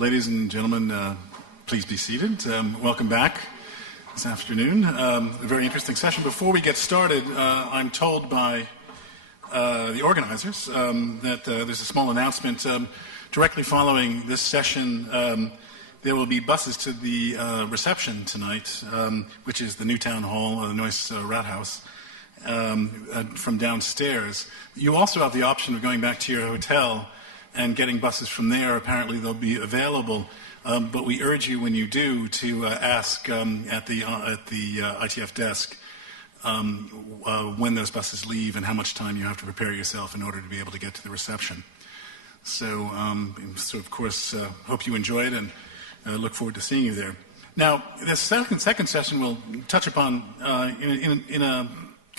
Ladies and gentlemen, please be seated. Welcome back this afternoon. A very interesting session. Before we get started, I'm told by the organizers that there's a small announcement. Directly following this session, there will be buses to the reception tonight, which is the new town hall, the Neuss Rathaus, from downstairs. You also have the option of going back to your hotel and getting buses from there. Apparently they'll be available, but we urge you when you do to ask at the ITF desk when those buses leave and how much time you have to prepare yourself in order to be able to get to the reception. So of course, hope you enjoy it and look forward to seeing you there. Now, the second session will touch upon, in a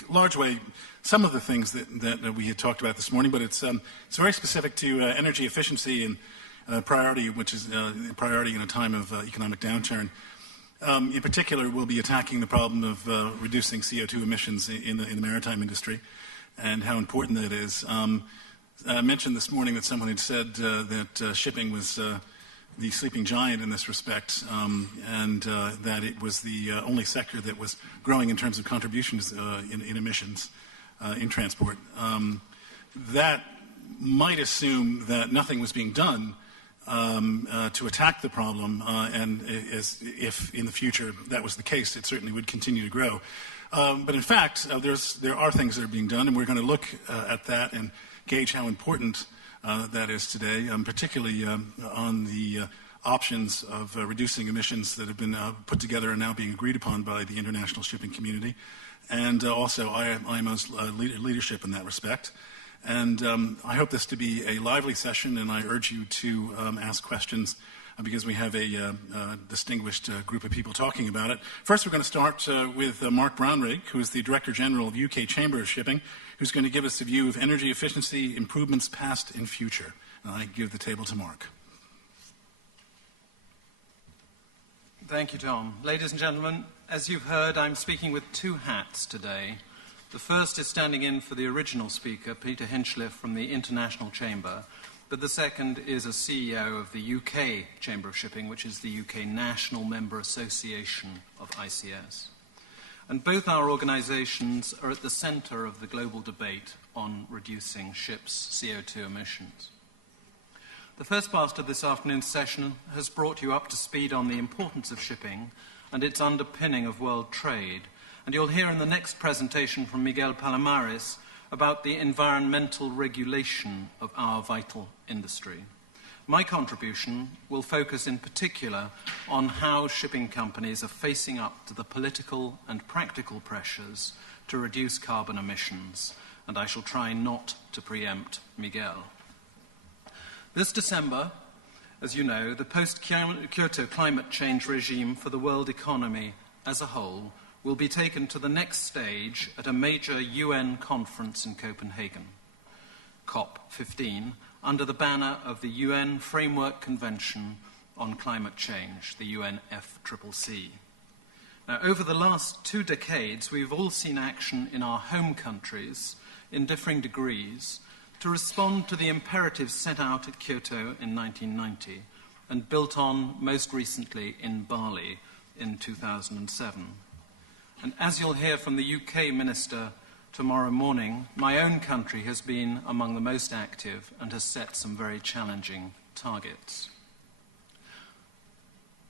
large way, some of the things that we had talked about this morning, but it's very specific to energy efficiency and priority, which is priority in a time of economic downturn. In particular, we'll be attacking the problem of reducing CO2 emissions in the maritime industry and how important that is. I mentioned this morning that someone had said that shipping was the sleeping giant in this respect, and that it was the only sector that was growing in terms of contributions in emissions in transport. That might assume that nothing was being done to attack the problem, and if in the future that was the case, it certainly would continue to grow. But in fact, there are things that are being done, and we're going to look at that and gauge how important that is today, particularly on the options of reducing emissions that have been put together and now being agreed upon by the international shipping community, and also IMO's leadership in that respect. And I hope this to be a lively session, and I urge you to ask questions because we have a distinguished group of people talking about it. First, we're going to start with Mark Brownrigg, who is the Director General of UK Chamber of Shipping, who's going to give us a view of energy efficiency improvements past and future. And I give the table to Mark. Thank you, Tom. Ladies and gentlemen, as you've heard, I'm speaking with two hats today. The first is standing in for the original speaker, Peter Hinchliffe from the International Chamber, but the second is a CEO of the UK Chamber of Shipping, which is the UK National Member Association of ICS. And both our organisations are at the centre of the global debate on reducing ships' CO2 emissions. The first part of this afternoon's session has brought you up to speed on the importance of shipping and its underpinning of world trade. And you'll hear in the next presentation from Miguel Palomares about the environmental regulation of our vital industry. My contribution will focus in particular on how shipping companies are facing up to the political and practical pressures to reduce carbon emissions, and I shall try not to preempt Miguel. This December, as you know, the post-Kyoto climate change regime for the world economy as a whole will be taken to the next stage at a major UN conference in Copenhagen, COP15, under the banner of the UN Framework Convention on Climate Change, the UNFCCC. Now, over the last 2 decades, we've all seen action in our home countries in differing degrees to respond to the imperatives set out at Kyoto in 1990 and built on most recently in Bali in 2007. And as you'll hear from the UK Minister tomorrow morning, my own country has been among the most active and has set some very challenging targets.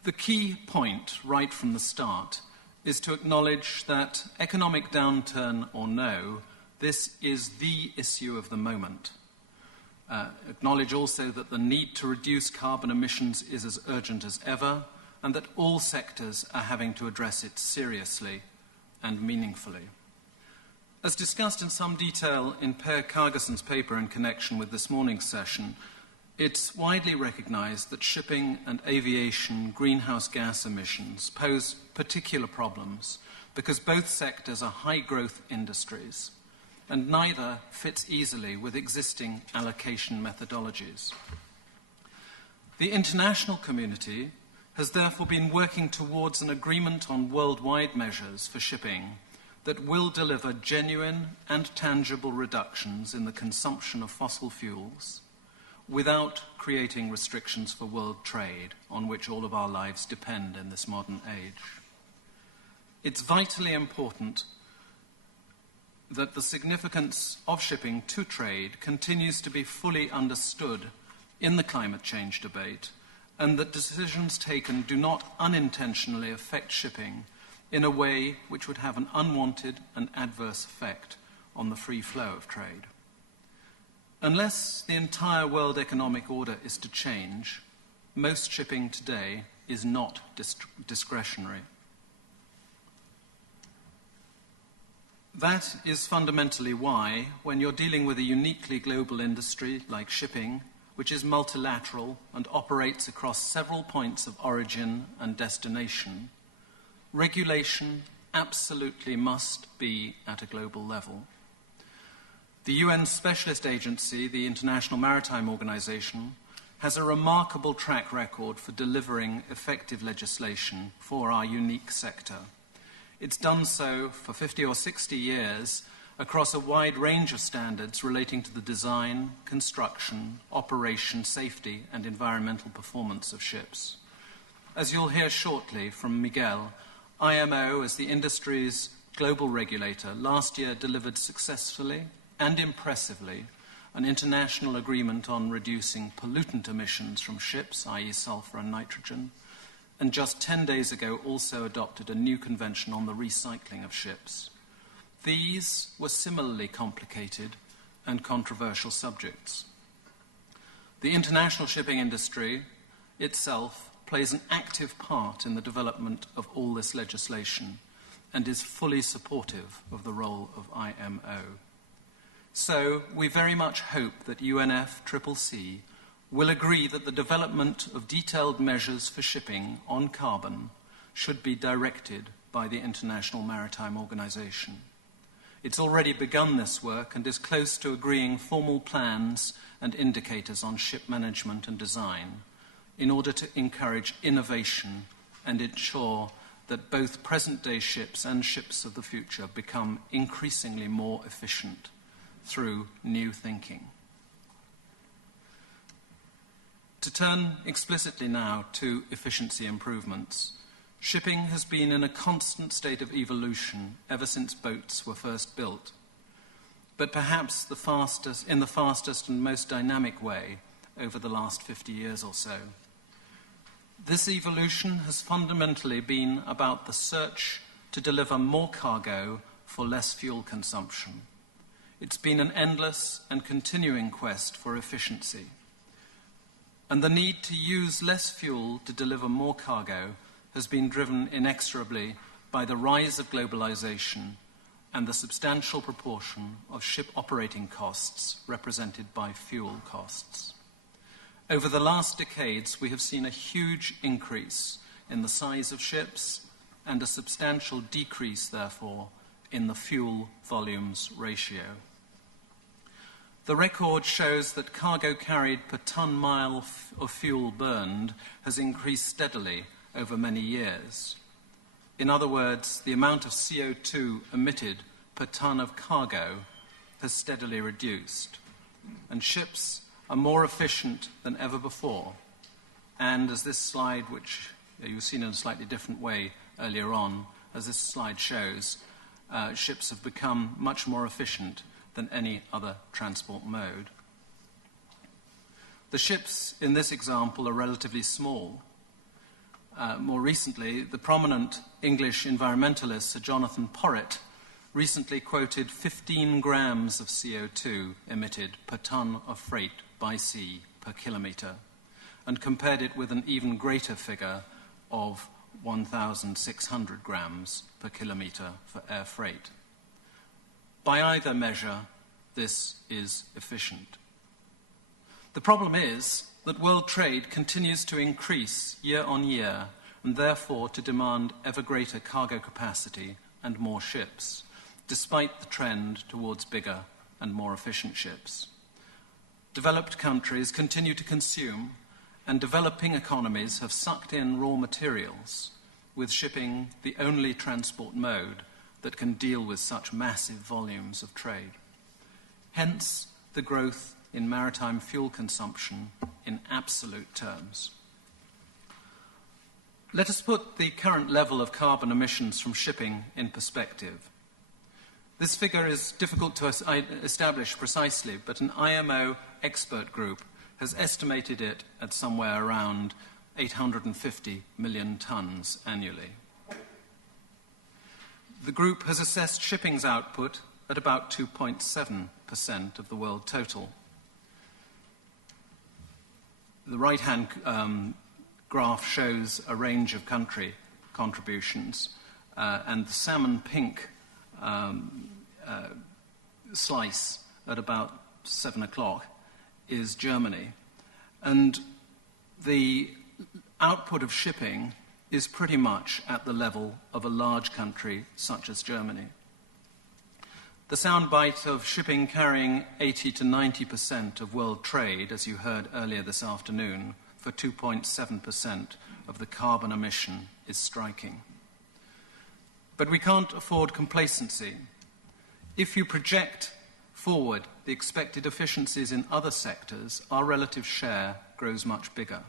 The key point right from the start is to acknowledge that economic downturn or no, this is the issue of the moment. Acknowledge also that the need to reduce carbon emissions is as urgent as ever, and that all sectors are having to address it seriously and meaningfully. As discussed in some detail in Per Cargessen's paper in connection with this morning's session, it's widely recognised that shipping and aviation greenhouse gas emissions pose particular problems because both sectors are high-growth industries, and neither fits easily with existing allocation methodologies. The international community has therefore been working towards an agreement on worldwide measures for shipping that will deliver genuine and tangible reductions in the consumption of fossil fuels, without creating restrictions for world trade on which all of our lives depend in this modern age. It's vitally important that the significance of shipping to trade continues to be fully understood in the climate change debate, and that decisions taken do not unintentionally affect shipping in a way which would have an unwanted and adverse effect on the free flow of trade. Unless the entire world economic order is to change, most shipping today is not discretionary. That is fundamentally why, when you're dealing with a uniquely global industry like shipping, which is multilateral and operates across several points of origin and destination, regulation absolutely must be at a global level. The UN specialist agency, the International Maritime Organization, has a remarkable track record for delivering effective legislation for our unique sector. It's done so for 50 or 60 years across a wide range of standards relating to the design, construction, operation, safety, and environmental performance of ships. As you'll hear shortly from Miguel, IMO, as the industry's global regulator, last year delivered successfully and impressively an international agreement on reducing pollutant emissions from ships, i.e. sulfur and nitrogen, and just 10 days ago also adopted a new convention on the recycling of ships. These were similarly complicated and controversial subjects. The international shipping industry itself plays an active part in the development of all this legislation and is fully supportive of the role of IMO. So we very much hope that UNFCCC will agree that the development of detailed measures for shipping on carbon should be directed by the International Maritime Organization. It's already begun this work and is close to agreeing formal plans and indicators on ship management and design in order to encourage innovation and ensure that both present-day ships and ships of the future become increasingly more efficient through new thinking. To turn explicitly now to efficiency improvements, shipping has been in a constant state of evolution ever since boats were first built, but perhaps in the fastest and most dynamic way over the last 50 years or so. This evolution has fundamentally been about the search to deliver more cargo for less fuel consumption. It's been an endless and continuing quest for efficiency. And the need to use less fuel to deliver more cargo has been driven inexorably by the rise of globalization and the substantial proportion of ship operating costs represented by fuel costs. Over the last decades, we have seen a huge increase in the size of ships and a substantial decrease, therefore, in the fuel volumes ratio. The record shows that cargo carried per ton-mile of fuel burned has increased steadily over many years. In other words, the amount of CO2 emitted per ton of cargo has steadily reduced, and ships are more efficient than ever before. And as this slide, which you've seen in a slightly different way earlier on, as this slide shows, ships have become much more efficient than any other transport mode. The ships in this example are relatively small. More recently, the prominent English environmentalist Sir Jonathan Porritt recently quoted 15 grams of CO2 emitted per ton of freight by sea per kilometre and compared it with an even greater figure of 1,600 grams per kilometre for air freight. By either measure, this is efficient. The problem is that world trade continues to increase year on year and therefore to demand ever greater cargo capacity and more ships, despite the trend towards bigger and more efficient ships. Developed countries continue to consume, and developing economies have sucked in raw materials, with shipping the only transport mode that can deal with such massive volumes of trade. Hence, the growth in maritime fuel consumption in absolute terms. Let us put the current level of carbon emissions from shipping in perspective. This figure is difficult to establish precisely, but an IMO expert group has estimated it at somewhere around 850 million tonnes annually. The group has assessed shipping's output at about 2.7% of the world total. The right-hand graph shows a range of country contributions, and the salmon pink slice at about 7 o'clock is Germany. And the output of shipping is pretty much at the level of a large country such as Germany. The soundbite of shipping carrying 80 to 90% of world trade, as you heard earlier this afternoon, for 2.7% of the carbon emission is striking. But we can't afford complacency. If you project forward the expected efficiencies in other sectors, our relative share grows much bigger.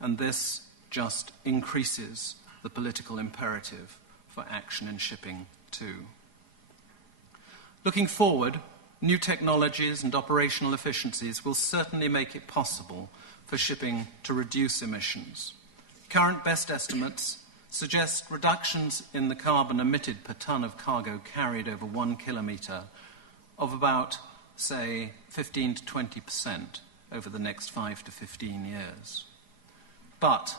And this just increases the political imperative for action in shipping too. Looking forward, new technologies and operational efficiencies will certainly make it possible for shipping to reduce emissions. Current best estimates suggest reductions in the carbon emitted per tonne of cargo carried over 1 kilometre of about, say, 15 to 20% over the next 5 to 15 years. But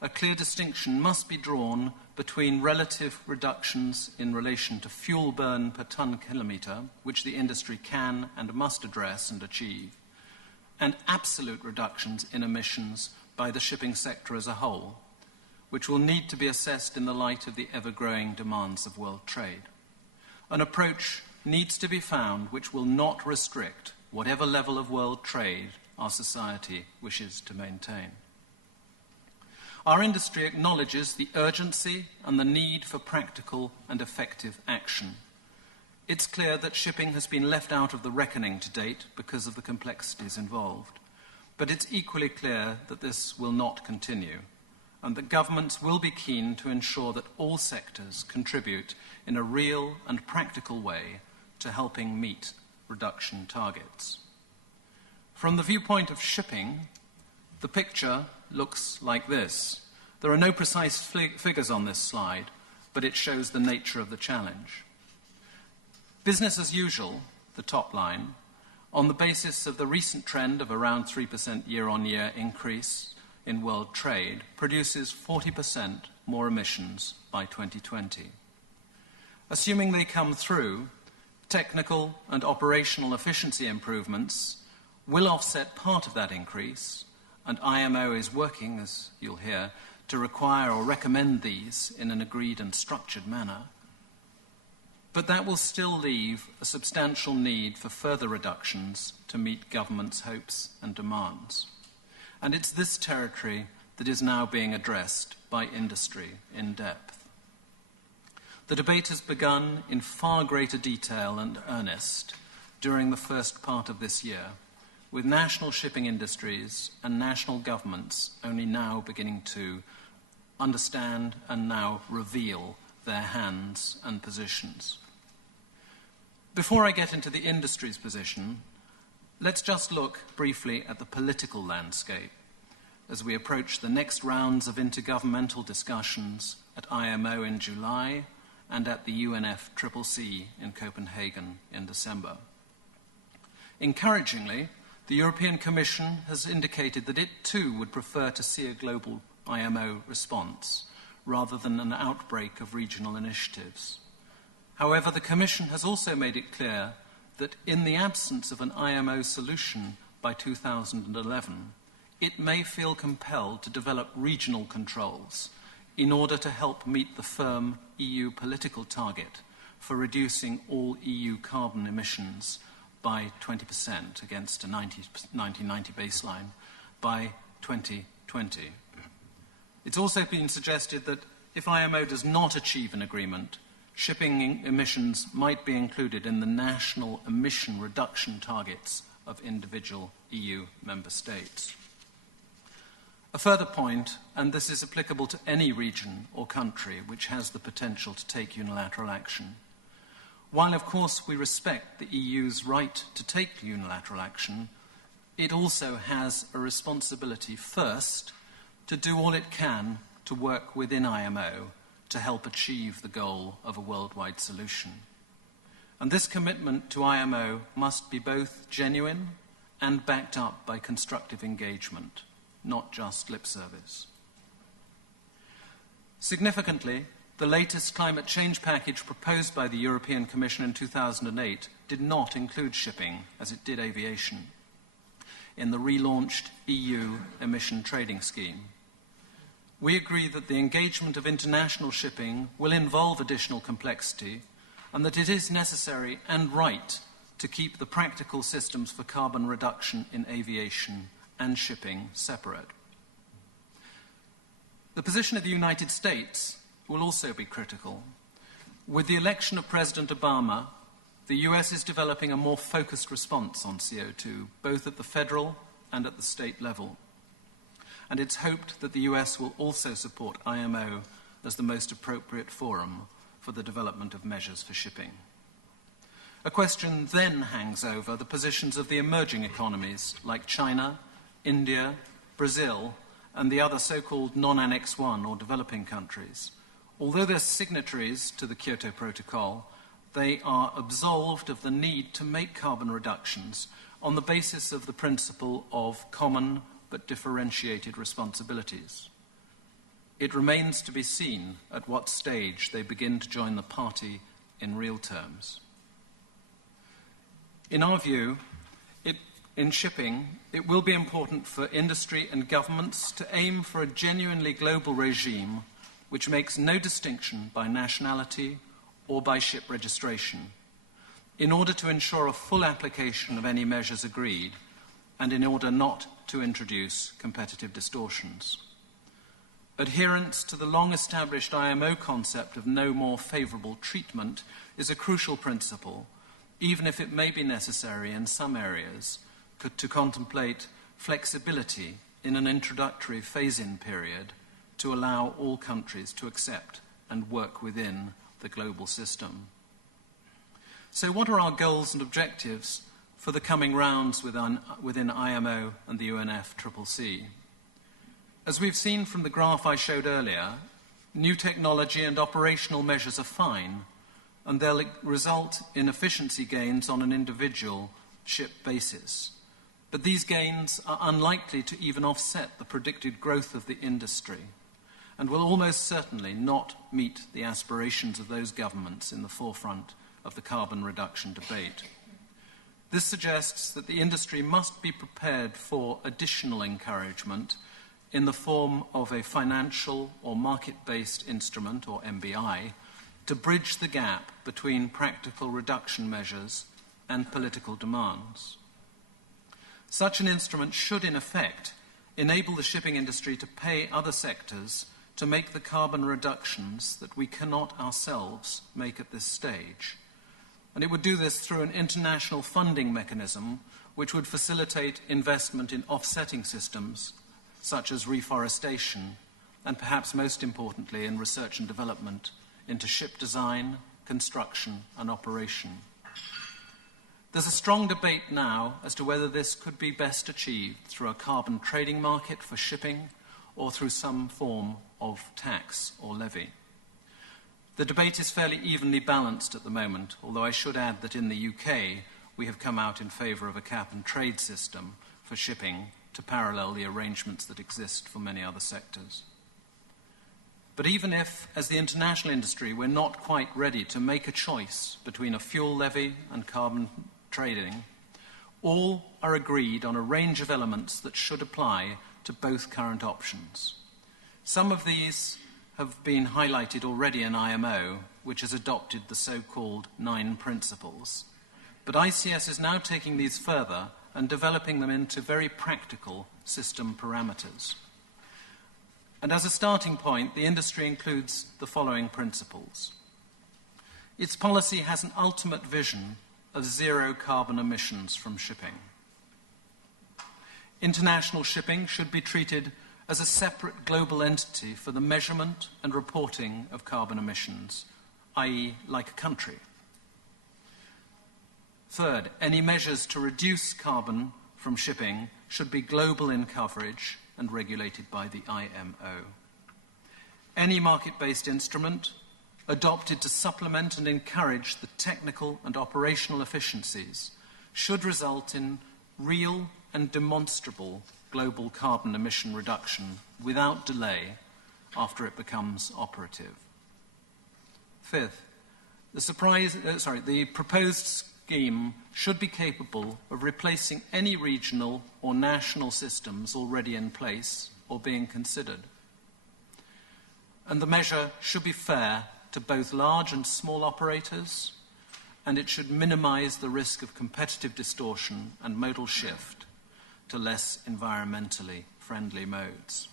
a clear distinction must be drawn between relative reductions in relation to fuel burn per tonne kilometre, which the industry can and must address and achieve, and absolute reductions in emissions by the shipping sector as a whole, which will need to be assessed in the light of the ever-growing demands of world trade. An approach needs to be found which will not restrict whatever level of world trade our society wishes to maintain. Our industry acknowledges the urgency and the need for practical and effective action. It's clear that shipping has been left out of the reckoning to date because of the complexities involved. But it's equally clear that this will not continue, and that governments will be keen to ensure that all sectors contribute in a real and practical way to helping meet reduction targets. From the viewpoint of shipping, the picture looks like this. There are no precise figures on this slide, but it shows the nature of the challenge. Business as usual, the top line, on the basis of the recent trend of around 3% year-on-year increase in world trade, produces 40% more emissions by 2020. Assuming they come through, technical and operational efficiency improvements will offset part of that increase, and IMO is working, as you'll hear, to require or recommend these in an agreed and structured manner. But that will still leave a substantial need for further reductions to meet governments' hopes and demands. And it's this territory that is now being addressed by industry in depth. The debate has begun in far greater detail and earnest during the first part of this year, with national shipping industries and national governments only now beginning to understand and now reveal their hands and positions. Before I get into the industry's position, let's just look briefly at the political landscape as we approach the next rounds of intergovernmental discussions at IMO in July and at the UNFCCC in Copenhagen in December. Encouragingly, the European Commission has indicated that it too would prefer to see a global IMO response rather than an outbreak of regional initiatives. However, the Commission has also made it clear that in the absence of an IMO solution by 2011, it may feel compelled to develop regional controls in order to help meet the firm EU political target for reducing all EU carbon emissions by 20% against a 1990 baseline by 2020. It's also been suggested that if IMO does not achieve an agreement, shipping emissions might be included in the national emission reduction targets of individual EU member states. A further point, and this is applicable to any region or country which has the potential to take unilateral action. While, of course, we respect the EU's right to take unilateral action, it also has a responsibility first to do all it can to work within IMO to help achieve the goal of a worldwide solution. And this commitment to IMO must be both genuine and backed up by constructive engagement, not just lip service. Significantly, the latest climate change package proposed by the European Commission in 2008 did not include shipping, as it did aviation, in the relaunched EU emission trading scheme. We agree that the engagement of international shipping will involve additional complexity and that it is necessary and right to keep the practical systems for carbon reduction in aviation and shipping separate. The position of the United States will also be critical. With the election of President Obama, the US is developing a more focused response on CO2, both at the federal and at the state level. And it's hoped that the US will also support IMO as the most appropriate forum for the development of measures for shipping. A question then hangs over the positions of the emerging economies like China, India, Brazil, and the other so-called non-Annex I or developing countries. Although they're signatories to the Kyoto Protocol, they are absolved of the need to make carbon reductions on the basis of the principle of common but differentiated responsibilities. It remains to be seen at what stage they begin to join the party in real terms. In our view, in shipping, it will be important for industry and governments to aim for a genuinely global regime which makes no distinction by nationality or by ship registration, in order to ensure a full application of any measures agreed and in order not to introduce competitive distortions. Adherence to the long-established IMO concept of no more favourable treatment is a crucial principle, even if it may be necessary in some areas to contemplate flexibility in an introductory phase-in period to allow all countries to accept and work within the global system. So what are our goals and objectives for the coming rounds within IMO and the UNFCCC? As we've seen from the graph I showed earlier, new technology and operational measures are fine, and they'll result in efficiency gains on an individual ship basis. But these gains are unlikely to even offset the predicted growth of the industry and will almost certainly not meet the aspirations of those governments in the forefront of the carbon reduction debate. This suggests that the industry must be prepared for additional encouragement in the form of a financial or market-based instrument, or MBI, to bridge the gap between practical reduction measures and political demands. Such an instrument should, in effect, enable the shipping industry to pay other sectors to make the carbon reductions that we cannot ourselves make at this stage. And it would do this through an international funding mechanism which would facilitate investment in offsetting systems such as reforestation and, perhaps most importantly, in research and development into ship design, construction and operation. There's a strong debate now as to whether this could be best achieved through a carbon trading market for shipping or through some form of tax or levy. The debate is fairly evenly balanced at the moment, although I should add that in the UK we have come out in favour of a cap and trade system for shipping to parallel the arrangements that exist for many other sectors. But even if, as the international industry, we're not quite ready to make a choice between a fuel levy and carbon trading, all are agreed on a range of elements that should apply to both current options. Some of these have been highlighted already in IMO, which has adopted the so-called 9 principles. But ICS is now taking these further and developing them into very practical system parameters. And as a starting point, the industry includes the following principles. Its policy has an ultimate vision of zero carbon emissions from shipping. International shipping should be treated as a separate global entity for the measurement and reporting of carbon emissions, i.e., like a country. Third, any measures to reduce carbon from shipping should be global in coverage and regulated by the IMO. Any market-based instrument adopted to supplement and encourage the technical and operational efficiencies should result in real and demonstrable global carbon emission reduction without delay after it becomes operative. Fifth, the proposed scheme should be capable of replacing any regional or national systems already in place or being considered. And the measure should be fair to both large and small operators, and it should minimize the risk of competitive distortion and modal shift to less environmentally friendly modes.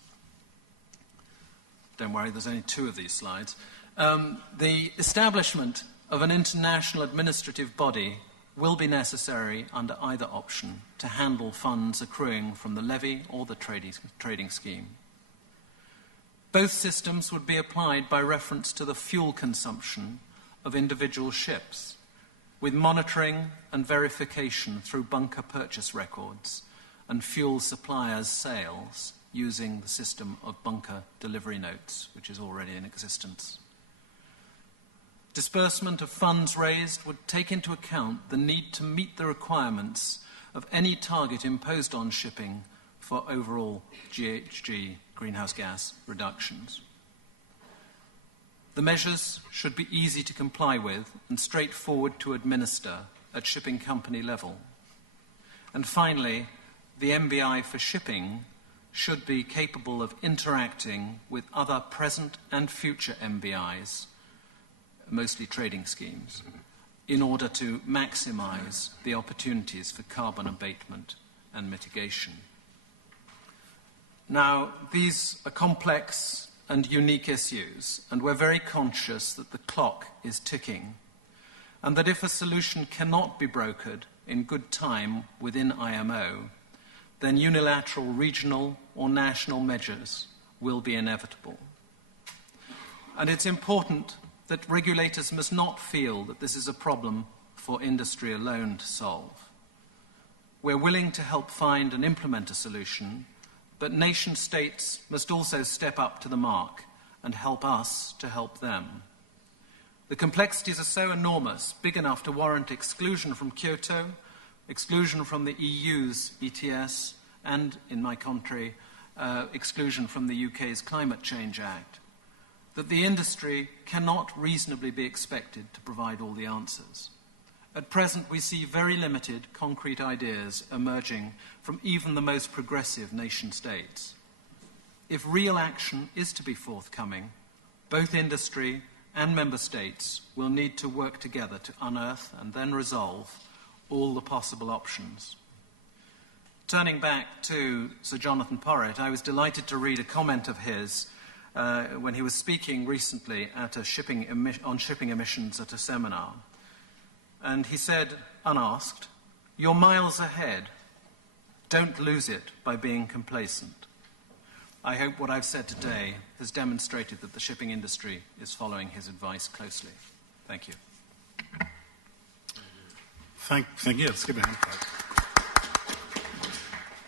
Don't worry, there's only 2 of these slides. The establishment of an international administrative body will be necessary under either option to handle funds accruing from the levy or the trading scheme. Both systems would be applied by reference to the fuel consumption of individual ships, with monitoring and verification through bunker purchase records and fuel suppliers' sales using the system of bunker delivery notes, which is already in existence. Disbursement of funds raised would take into account the need to meet the requirements of any target imposed on shipping for overall GHG greenhouse gas reductions. The measures should be easy to comply with and straightforward to administer at shipping company level. And finally, the MBI for shipping should be capable of interacting with other present and future MBIs, mostly trading schemes, in order to maximize the opportunities for carbon abatement and mitigation. Now, these are complex and unique issues, and we're very conscious that the clock is ticking, and that if a solution cannot be brokered in good time within IMO, then unilateral regional or national measures will be inevitable. And it's important that regulators must not feel that this is a problem for industry alone to solve. We're willing to help find and implement a solution, but nation-states must also step up to the mark and help us to help them. The complexities are so enormous, big enough to warrant exclusion from Kyoto, exclusion from the EU's ETS, and, in my country, exclusion from the UK's Climate Change Act, that the industry cannot reasonably be expected to provide all the answers. At present, we see very limited concrete ideas emerging from even the most progressive nation-states. If real action is to be forthcoming, both industry and member states will need to work together to unearth and then resolve all the possible options. Turning back to Sir Jonathan Porritt, I was delighted to read a comment of his when he was speaking recently at on shipping emissions at a seminar. And he said, unasked, "You're miles ahead. Don't lose it by being complacent." I hope what I've said today has demonstrated that the shipping industry is following his advice closely. Thank you. Thank you. Let's give a hand clap.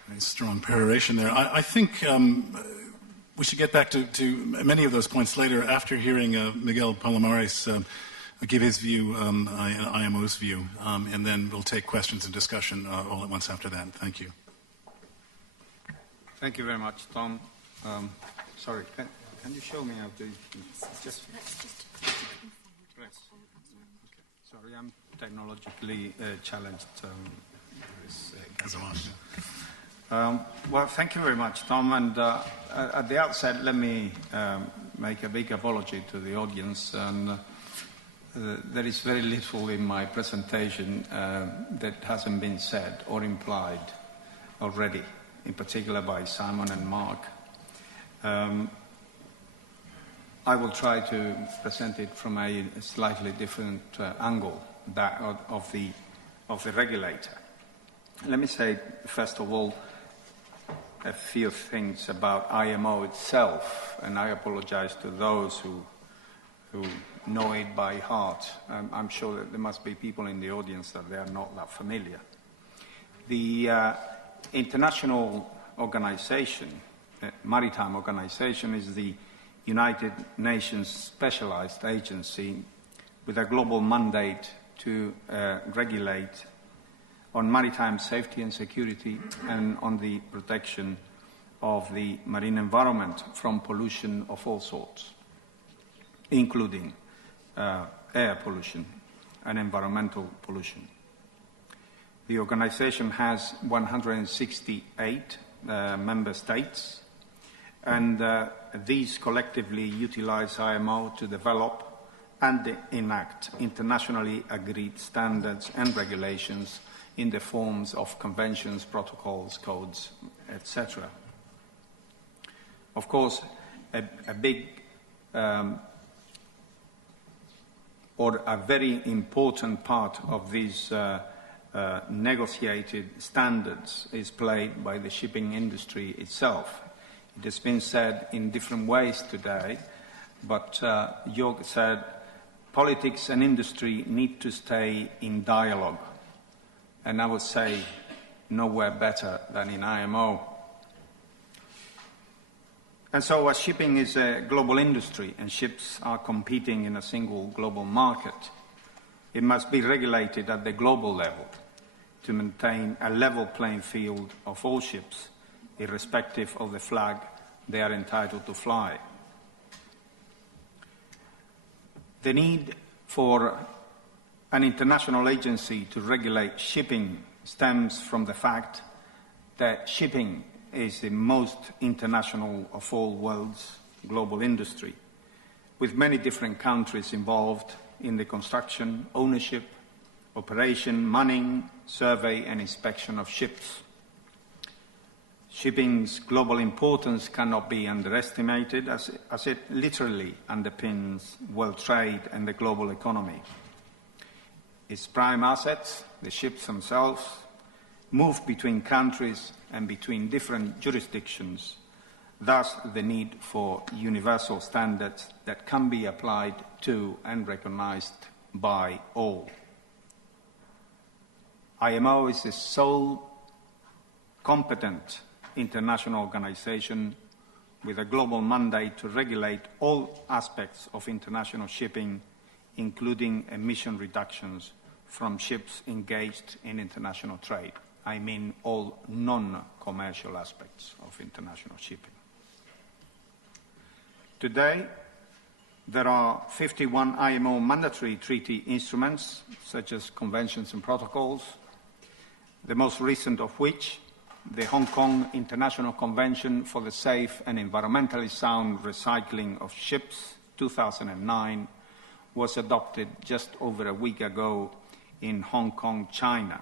Very strong peroration there. I think we should get back to many of those points later after hearing Miguel Palomares give his view, IMO's view, and then we'll take questions and discussion all at once after that. Thank you. Thank you very much, Tom. Sorry, can you show me how to just press? Okay. Sorry, I'm technologically challenged. Well, thank you very much, Tom. And at the outset, let me make a big apology to the audience. And there is very little in my presentation that hasn't been said or implied already, in particular by Simon and Mark. I will try to present it from a slightly different angle, that of the regulator. Let me say, first of all, a few things about IMO itself, and I apologize to those who know it by heart. I'm sure that there must be people in the audience that they are not that familiar. The International Maritime Organization is the United Nations specialized agency with a global mandate to regulate on maritime safety and security and on the protection of the marine environment from pollution of all sorts, including air pollution and environmental pollution. The organization has 168 member states, and these collectively utilize IMO to develop and enact internationally agreed standards and regulations in the forms of conventions, protocols, codes, etc. Of course, a big or a very important part of these negotiated standards is played by the shipping industry itself. It has been said in different ways today, but Jörg said politics and industry need to stay in dialogue. And I would say nowhere better than in IMO. And so as shipping is a global industry and ships are competing in a single global market, it must be regulated at the global level to maintain a level playing field of all ships, irrespective of the flag they are entitled to fly. The need for an international agency to regulate shipping stems from the fact that shipping is the most international of all world's global industry, with many different countries involved in the construction, ownership, operation, manning, survey and inspection of ships. Shipping's global importance cannot be underestimated as it literally underpins world trade and the global economy. Its prime assets, the ships themselves, move between countries and between different jurisdictions, thus the need for universal standards that can be applied to and recognized by all. IMO is the sole competent international organization with a global mandate to regulate all aspects of international shipping, including emission reductions from ships engaged in international trade. I mean all non-commercial aspects of international shipping. Today, there are 51 IMO mandatory treaty instruments, such as conventions and protocols, the most recent of which, the Hong Kong International Convention for the Safe and Environmentally Sound Recycling of Ships, 2009, was adopted just over a week ago in Hong Kong, China.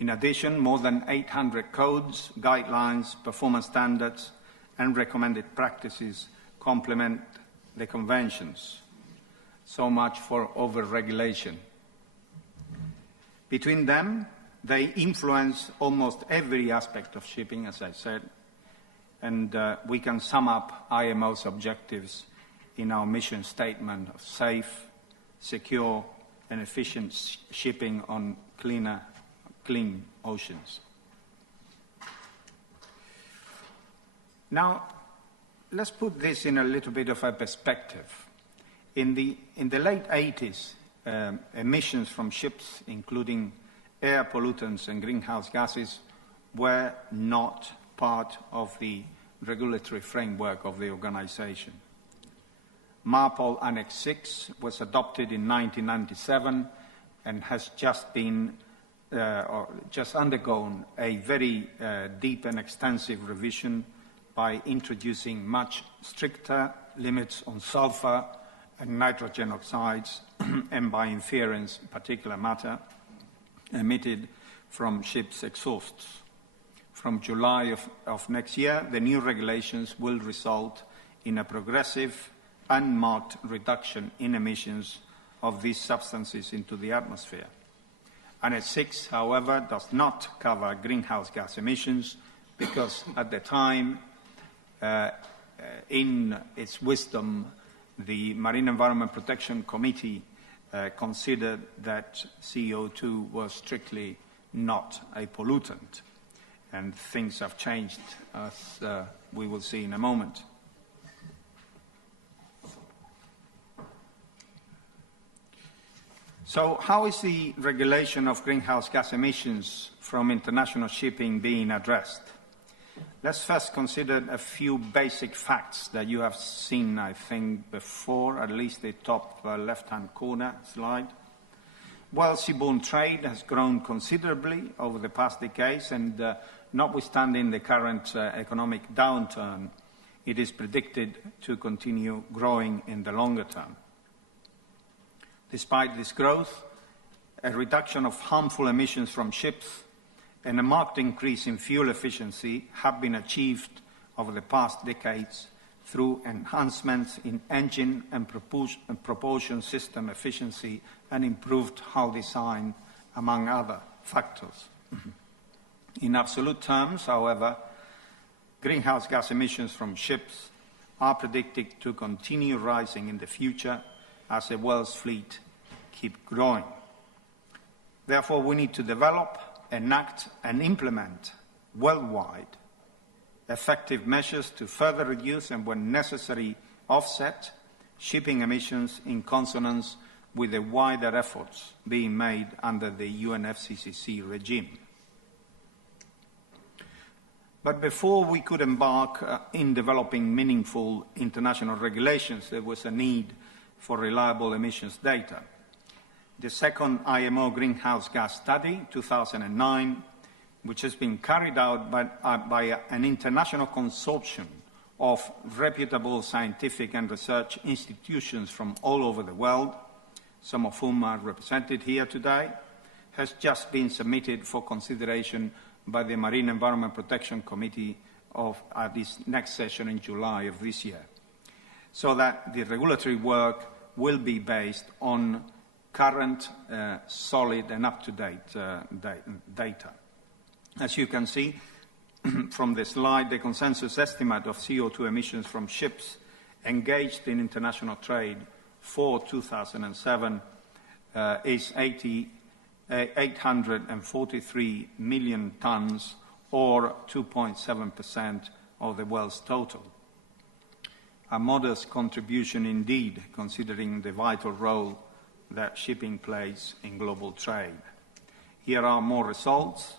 In addition, more than 800 codes, guidelines, performance standards, and recommended practices complement the conventions. So much for over-regulation. Between them, they influence almost every aspect of shipping, as I said, and we can sum up IMO's objectives in our mission statement of safe, secure, and efficient shipping on clean oceans. Now, let's put this in a little bit of a perspective. In the late 80s, emissions from ships, including air pollutants and greenhouse gases, were not part of the regulatory framework of the organization. MARPOL Annex 6 was adopted in 1997 and has just undergone a very deep and extensive revision by introducing much stricter limits on sulfur and nitrogen oxides and by inference particulate matter emitted from ships' exhausts. From July of next year, the new regulations will result in a progressive, unmarked reduction in emissions of these substances into the atmosphere. Annex 6, however, does not cover greenhouse gas emissions because at the time, in its wisdom, the Marine Environment Protection Committee considered that CO2 was strictly not a pollutant. And things have changed, as we will see in a moment. So how is the regulation of greenhouse gas emissions from international shipping being addressed? Let's first consider a few basic facts that you have seen, I think, before, at least the top left-hand corner slide. Well, seaborne trade has grown considerably over the past decades, and notwithstanding the current economic downturn, it is predicted to continue growing in the longer term. Despite this growth, a reduction of harmful emissions from ships and a marked increase in fuel efficiency have been achieved over the past decades through enhancements in engine and propulsion system efficiency and improved hull design, among other factors. In absolute terms, however, greenhouse gas emissions from ships are predicted to continue rising in the future as the world's fleet keep growing. Therefore, we need to develop, enact and implement worldwide effective measures to further reduce and, when necessary, offset shipping emissions in consonance with the wider efforts being made under the UNFCCC regime. But before we could embark in developing meaningful international regulations, there was a need for reliable emissions data. The second IMO greenhouse gas study, 2009, which has been carried out by an international consortium of reputable scientific and research institutions from all over the world, some of whom are represented here today, has just been submitted for consideration by the Marine Environment Protection Committee at this next session in July of this year, so that the regulatory work will be based on current, solid and up-to-date data. As you can see from the slide, the consensus estimate of CO2 emissions from ships engaged in international trade for 2007 is 843 million tons, or 2.7% of the world's total. A modest contribution indeed, considering the vital role that shipping plays in global trade. Here are more results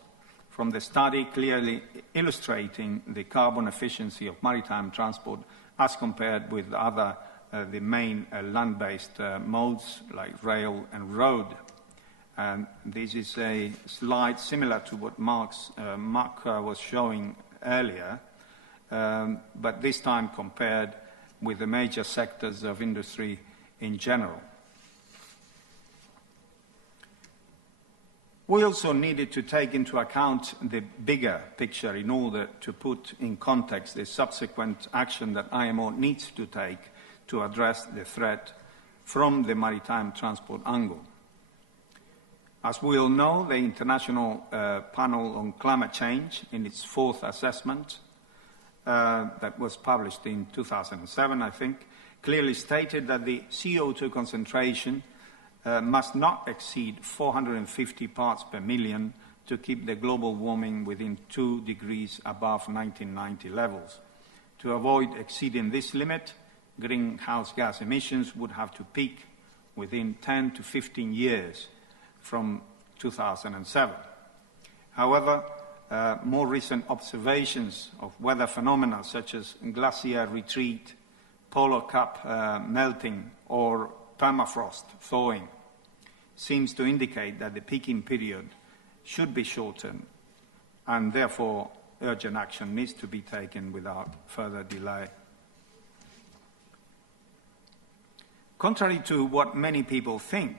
from the study clearly illustrating the carbon efficiency of maritime transport as compared with other, the main land-based modes like rail and road. And this is a slide similar to what Mark was showing earlier, but this time compared with the major sectors of industry in general. We also needed to take into account the bigger picture in order to put in context the subsequent action that IMO needs to take to address the threat from the maritime transport angle. As we all know, the International Panel on Climate Change, in its fourth assessment that was published in 2007, I think, clearly stated that the CO2 concentration must not exceed 450 parts per million to keep the global warming within 2 degrees above 1990 levels. To avoid exceeding this limit, greenhouse gas emissions would have to peak within 10 to 15 years from 2007. However, more recent observations of weather phenomena such as glacier retreat, polar cap melting, or permafrost thawing seems to indicate that the peaking period should be shortened, and therefore urgent action needs to be taken without further delay. Contrary to what many people think,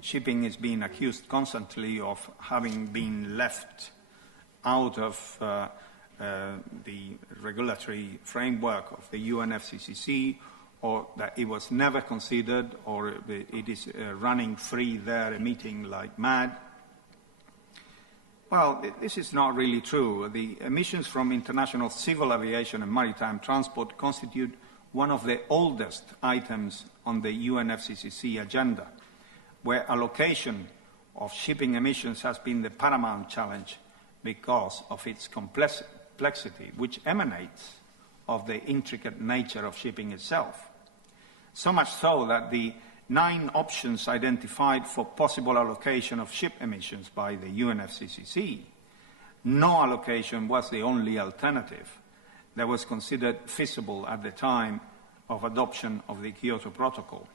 shipping is being accused constantly of having been left out of the regulatory framework of the UNFCCC or that it was never considered, or it is running free there, emitting like mad. Well, this is not really true. The emissions from international civil aviation and maritime transport constitute one of the oldest items on the UNFCCC agenda, where allocation of shipping emissions has been the paramount challenge because of its complexity, which emanates of the intricate nature of shipping itself. So much so that the 9 options identified for possible allocation of ship emissions by the UNFCCC, no allocation was the only alternative that was considered feasible at the time of adoption of the Kyoto Protocol.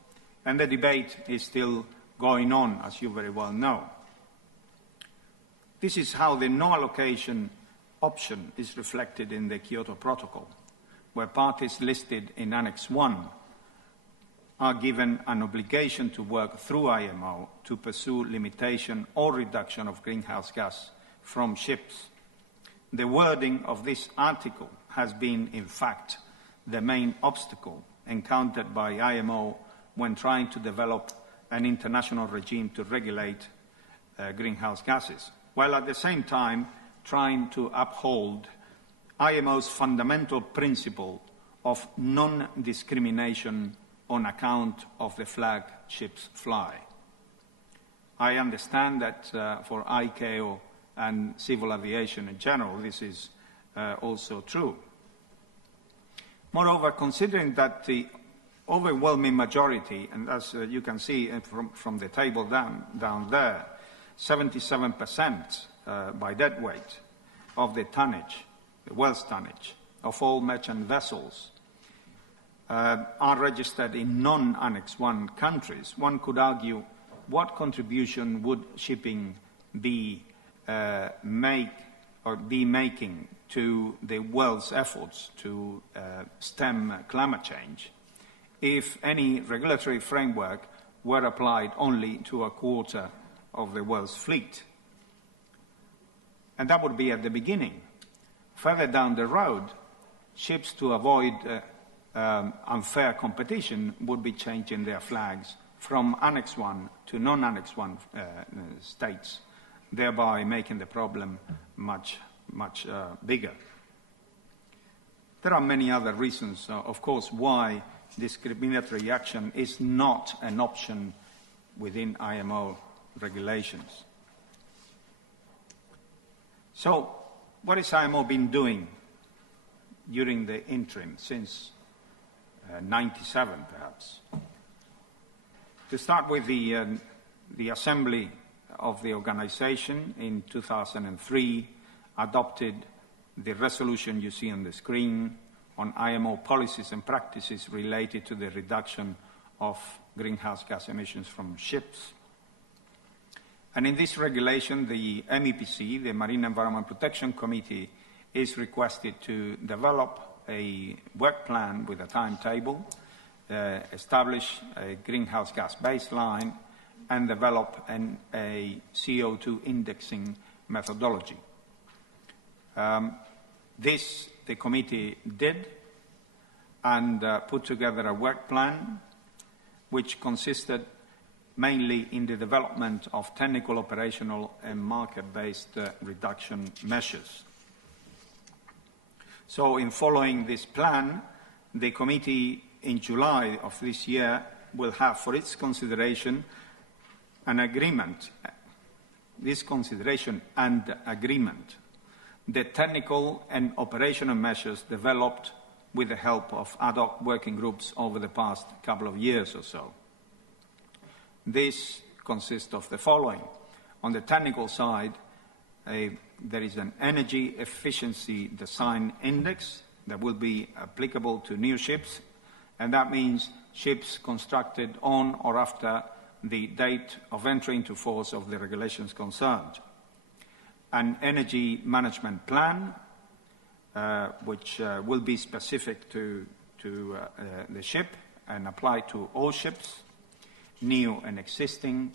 And the debate is still going on, as you very well know. This is how the no allocation option is reflected in the Kyoto Protocol, where parties listed in Annex 1 are given an obligation to work through IMO to pursue limitation or reduction of greenhouse gas from ships. The wording of this article has been, in fact, the main obstacle encountered by IMO when trying to develop an international regime to regulate greenhouse gases, while at the same time trying to uphold IMO's fundamental principle of non-discrimination on account of the flag ships fly. I understand that for ICAO and civil aviation in general, this is also true. Moreover, considering that the overwhelming majority, and as you can see from the table down there, 77% by deadweight of the tonnage, the world's tonnage, of all merchant vessels are registered in non-Annex 1 countries, one could argue what contribution would shipping be making to the world's efforts to stem climate change if any regulatory framework were applied only to a quarter of the world's fleet. And that would be at the beginning. Further down the road, ships, to avoid unfair competition, would be changing their flags from Annex 1 to non-Annex 1 states, thereby making the problem much bigger. There are many other reasons, of course, why discriminatory action is not an option within IMO regulations. So, what has IMO been doing during the interim, since 97 perhaps? To start with, the Assembly of the organization in 2003 adopted the resolution you see on the screen on IMO policies and practices related to the reduction of greenhouse gas emissions from ships. And in this regulation, the MEPC, the Marine Environment Protection Committee, is requested to develop a work plan with a timetable, establish a greenhouse gas baseline, and develop a CO2 indexing methodology. This the committee did, and put together a work plan which consisted mainly in the development of technical, operational, and market-based reduction measures. So in following this plan, the committee in July of this year will have for its consideration an agreement, this consideration and agreement, the technical and operational measures developed with the help of ad hoc working groups over the past couple of years or so. This consists of the following. On the technical side, there is an energy efficiency design index that will be applicable to new ships, and that means ships constructed on or after the date of entry into force of the regulations concerned. An energy management plan, which will be specific to the ship and apply to all ships, new and existing,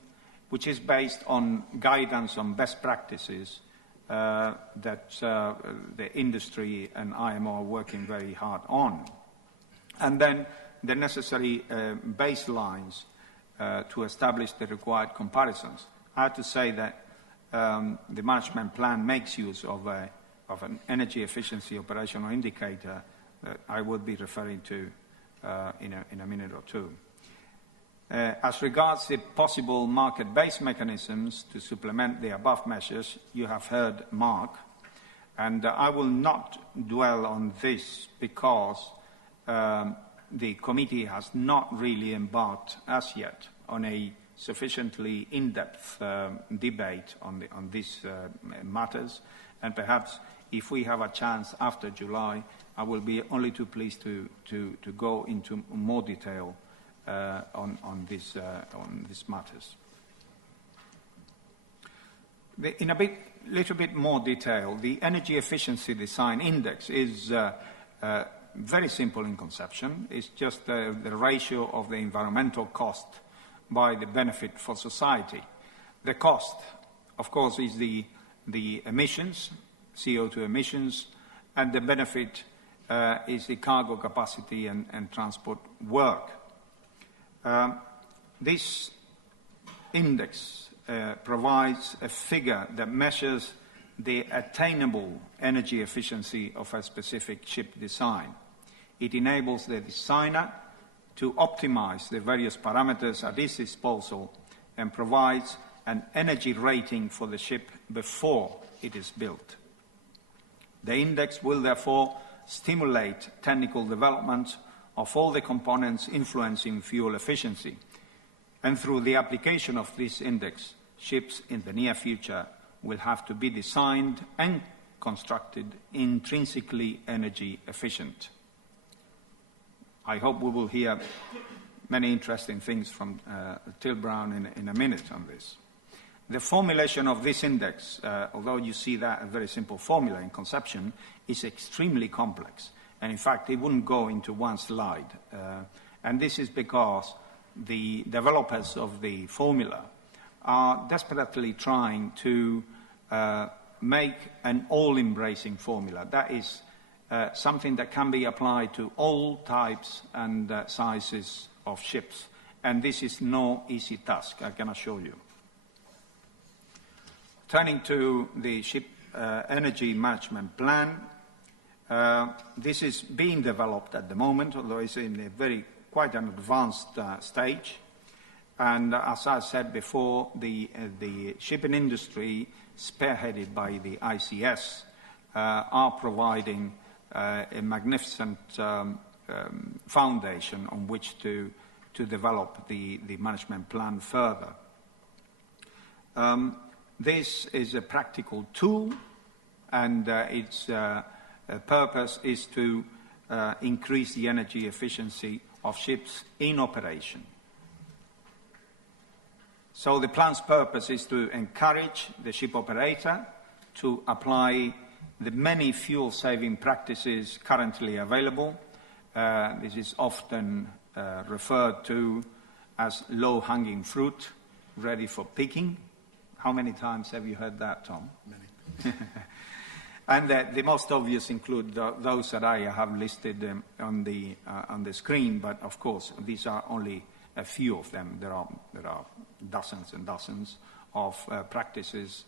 which is based on guidance on best practices that the industry and IMO are working very hard on. And then the necessary baselines to establish the required comparisons. I have to say that the management plan makes use of an energy efficiency operational indicator that I would be referring to in a minute or two. As regards the possible market-based mechanisms to supplement the above measures, you have heard Mark, and I will not dwell on this because the committee has not really embarked as yet on a sufficiently in-depth debate on these matters, and perhaps if we have a chance after July, I will be only too pleased to go into more detail on these matters. In a little bit more detail, the Energy Efficiency Design Index is very simple in conception. It's just the ratio of the environmental cost by the benefit for society. The cost, of course, is the emissions, CO2 emissions, and the benefit is the cargo capacity and transport work. This index provides a figure that measures the attainable energy efficiency of a specific ship design. It enables the designer to optimize the various parameters at his disposal and provides an energy rating for the ship before it is built. The index will therefore stimulate technical development of all the components influencing fuel efficiency, and through the application of this index, ships in the near future will have to be designed and constructed intrinsically energy efficient. I hope we will hear many interesting things from Till Brown in a minute on this. The formulation of this index, although you see that a very simple formula in conception, is extremely complex. And in fact, it wouldn't go into one slide. And this is because the developers of the formula are desperately trying to make an all-embracing formula. That is something that can be applied to all types and sizes of ships. And this is no easy task, I can assure you. Turning to the Ship Energy Management Plan, this is being developed at the moment, although it's in a quite an advanced stage. And as I said before, the shipping industry, spearheaded by the ICS, are providing a magnificent foundation on which to develop the management plan further. This is a practical tool, and its purpose is to increase the energy efficiency of ships in operation. So the plan's purpose is to encourage the ship operator to apply the many fuel-saving practices currently available. This is often referred to as low-hanging fruit, ready for picking. How many times have you heard that, Tom? Many. And the most obvious include those that I have listed on the screen, but of course these are only a few of them. There are dozens and dozens of practices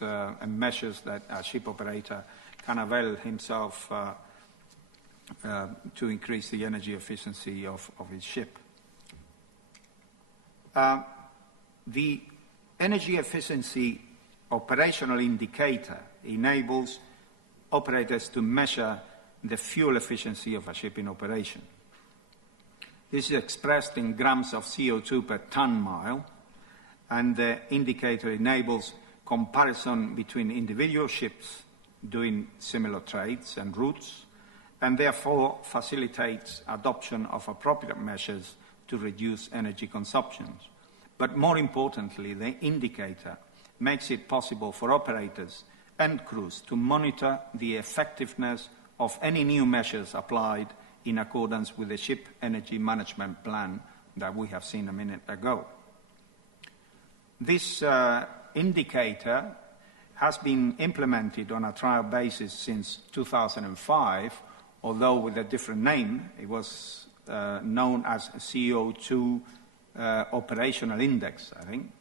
and measures that a ship operator can avail himself to increase the energy efficiency of his ship. The energy efficiency operational indicator enables operators to measure the fuel efficiency of a ship in operation. This is expressed in grams of CO2 per ton-mile, and the indicator enables comparison between individual ships doing similar trades and routes, and therefore facilitates adoption of appropriate measures to reduce energy consumption. But more importantly, the indicator makes it possible for operators and crews to monitor the effectiveness of any new measures applied in accordance with the Ship Energy Management Plan that we have seen a minute ago. This indicator has been implemented on a trial basis since 2005, although with a different name. It was known as CO2 operational index, I think.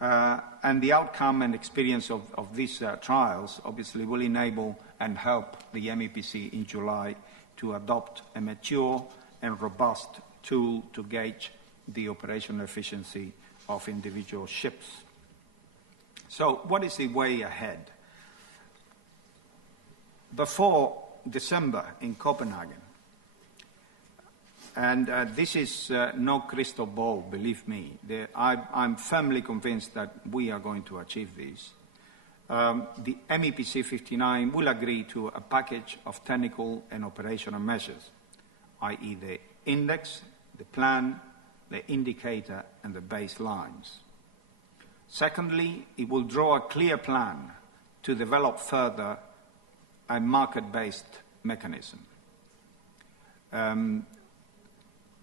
And the outcome and experience of these trials obviously will enable and help the MEPC in July to adopt a mature and robust tool to gauge the operational efficiency of individual ships. So what is the way ahead? Before December in Copenhagen, and this is no crystal ball, believe me. I'm firmly convinced that we are going to achieve this. The MEPC 59 will agree to a package of technical and operational measures, i.e. the index, the plan, the indicator, and the baselines. Secondly, it will draw a clear plan to develop further a market-based mechanism.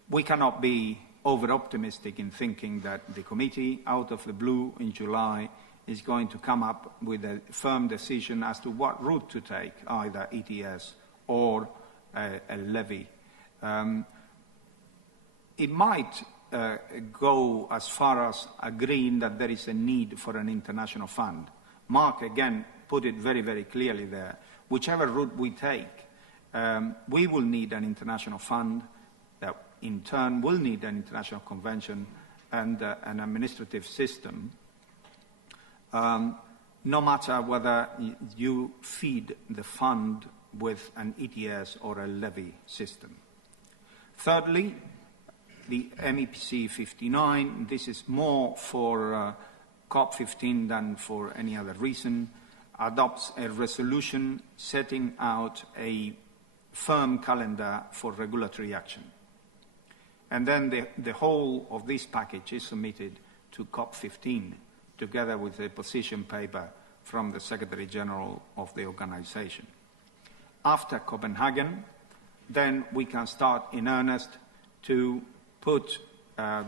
We cannot be over-optimistic in thinking that the committee, out of the blue in July, is going to come up with a firm decision as to what route to take, either ETS or a levy. It might go as far as agreeing that there is a need for an international fund. Mark, again, put it very, very clearly there. Whichever route we take, we will need an international fund that in turn will need an international convention and an administrative system, no matter whether you feed the fund with an ETS or a levy system. Thirdly, the MEPC 59, this is more for COP15 than for any other reason, adopts a resolution setting out a firm calendar for regulatory action. And then the whole of this package is submitted to COP15, together with a position paper from the Secretary General of the organization. After Copenhagen, then we can start in earnest to put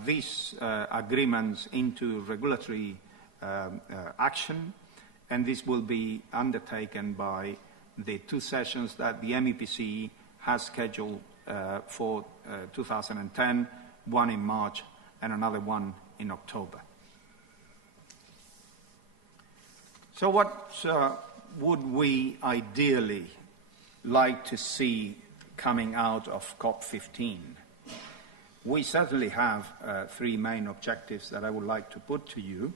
these agreements into regulatory action, and this will be undertaken by the two sessions that the MEPC has scheduled for 2010, one in March and another one in October. So what would we ideally like to see coming out of COP15? We certainly have three main objectives that I would like to put to you.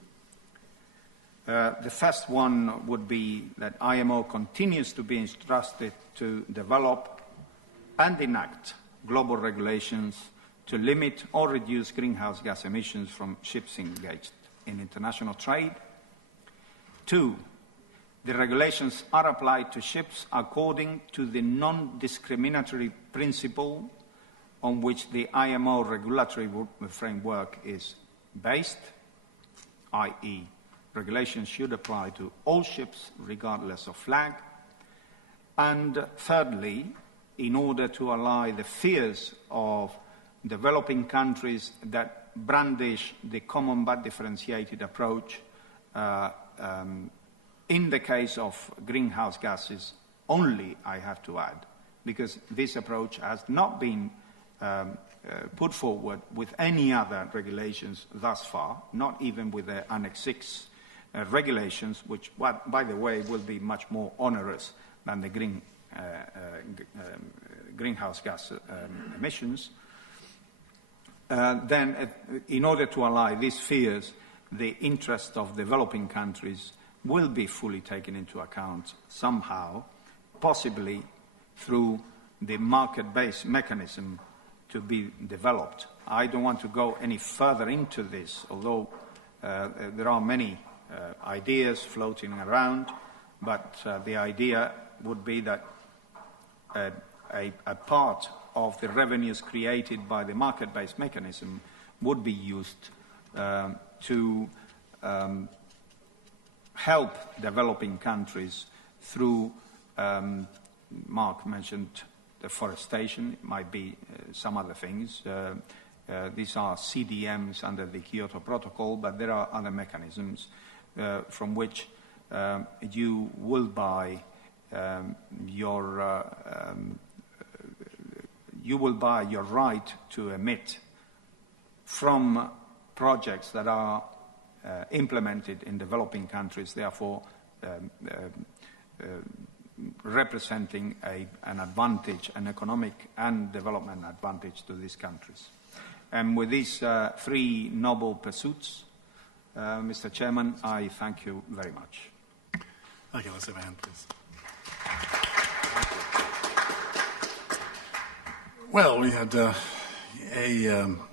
The first one would be that IMO continues to be entrusted to develop and enact global regulations to limit or reduce greenhouse gas emissions from ships engaged in international trade. 2, the regulations are applied to ships according to the non-discriminatory principle on which the IMO regulatory framework is based, i.e. regulations should apply to all ships regardless of flag. And thirdly, in order to allay the fears of developing countries that brandish the common but differentiated approach in the case of greenhouse gases only, I have to add, because this approach has not been put forward with any other regulations thus far, not even with the Annex 6 regulations, which, by the way, will be much more onerous than the greenhouse gas emissions. Then, in order to allay these fears, the interest of developing countries will be fully taken into account somehow, possibly through the market-based mechanism to be developed. I don't want to go any further into this, although there are many ideas floating around, but the idea would be that a part of the revenues created by the market-based mechanism would be used to help developing countries through, Mark mentioned deforestation, it might be some other things. These are CDMs under the Kyoto Protocol, but there are other mechanisms from which you will buy you will buy your right to emit from projects that are implemented in developing countries, therefore representing an advantage, an economic and development advantage to these countries. And with these three noble pursuits, Mr. Chairman, I thank you very much. Thank you. Let's have a hand, please. Well, we had a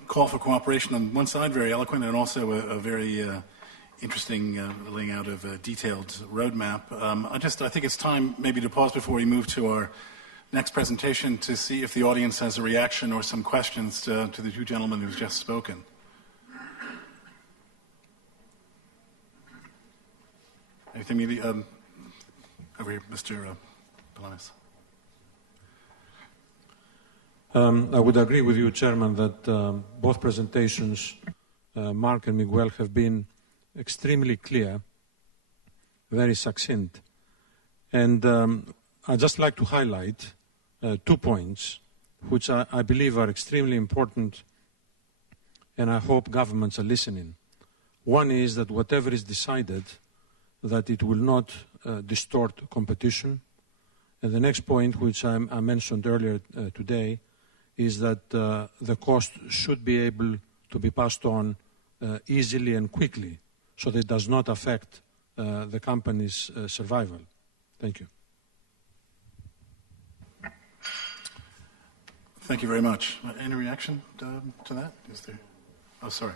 call for cooperation on one side, very eloquent, and also a very interesting laying out of a detailed roadmap. I think it's time maybe to pause before we move to our next presentation to see if the audience has a reaction or some questions to the two gentlemen who've just spoken. Anything maybe over here, Mr. Palanis. I would agree with you, Chairman, that both presentations, Mark and Miguel, have been extremely clear, very succinct. And I'd just like to highlight 2 points, which I believe are extremely important, and I hope governments are listening. One is that whatever is decided, that it will not distort competition. And the next point, which I mentioned earlier today, is that the cost should be able to be passed on easily and quickly, so that it does not affect the company's survival. Thank you. Thank you very much. Any reaction to that? Is there? Oh, sorry.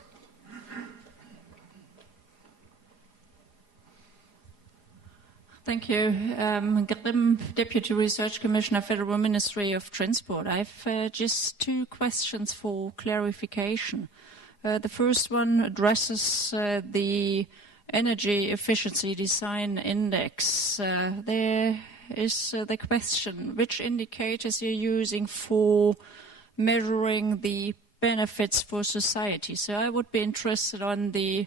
Thank you. Grim, Deputy Research Commissioner, Federal Ministry of Transport. I have just 2 questions for clarification. The first one addresses the Energy Efficiency Design Index. There is the question, which indicators you're using for measuring the benefits for society? So I would be interested on the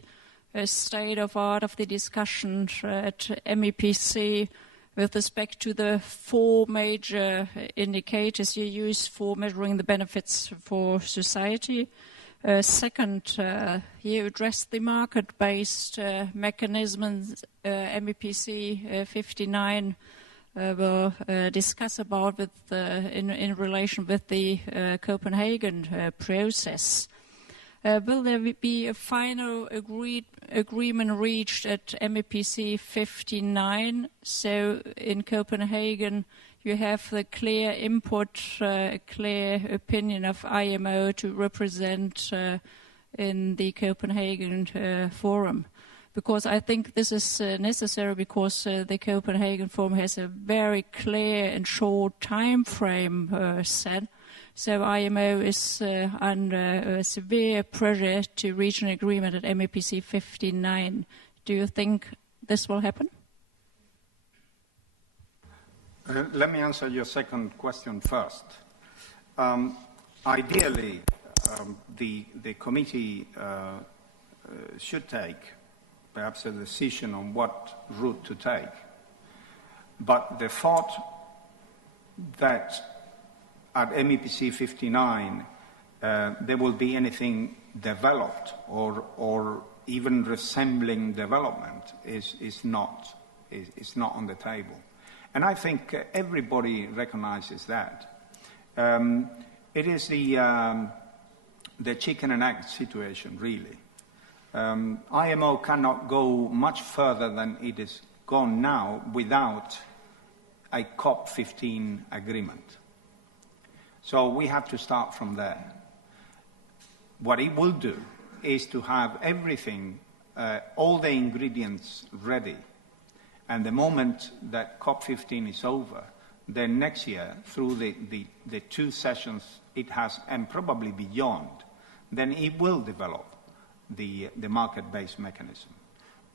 state of art of the discussion at MEPC with respect to the 4 major indicators you use for measuring the benefits for society. Second, you addressed the market-based mechanisms MEPC 59 will discuss about with, in relation with the Copenhagen process. Will there be a final agreement reached at MEPC 59? So in Copenhagen, you have the clear input, clear opinion of IMO to represent in the Copenhagen Forum. Because I think this is necessary because the Copenhagen Forum has a very clear and short time frame set. So IMO is under severe pressure to reach an agreement at MEPC 59. Do you think this will happen? Let me answer your second question first. Ideally, the committee should take perhaps a decision on what route to take. But the thought that at MEPC 59 there will be anything developed or even resembling development is not on the table. And I think everybody recognizes that. It is the chicken and egg situation, really. IMO cannot go much further than it is gone now without a COP15 agreement. So we have to start from there. What it will do is to have everything, all the ingredients ready. And the moment that COP15 is over, then next year, through the 2 sessions it has, and probably beyond, then it will develop the market-based mechanism.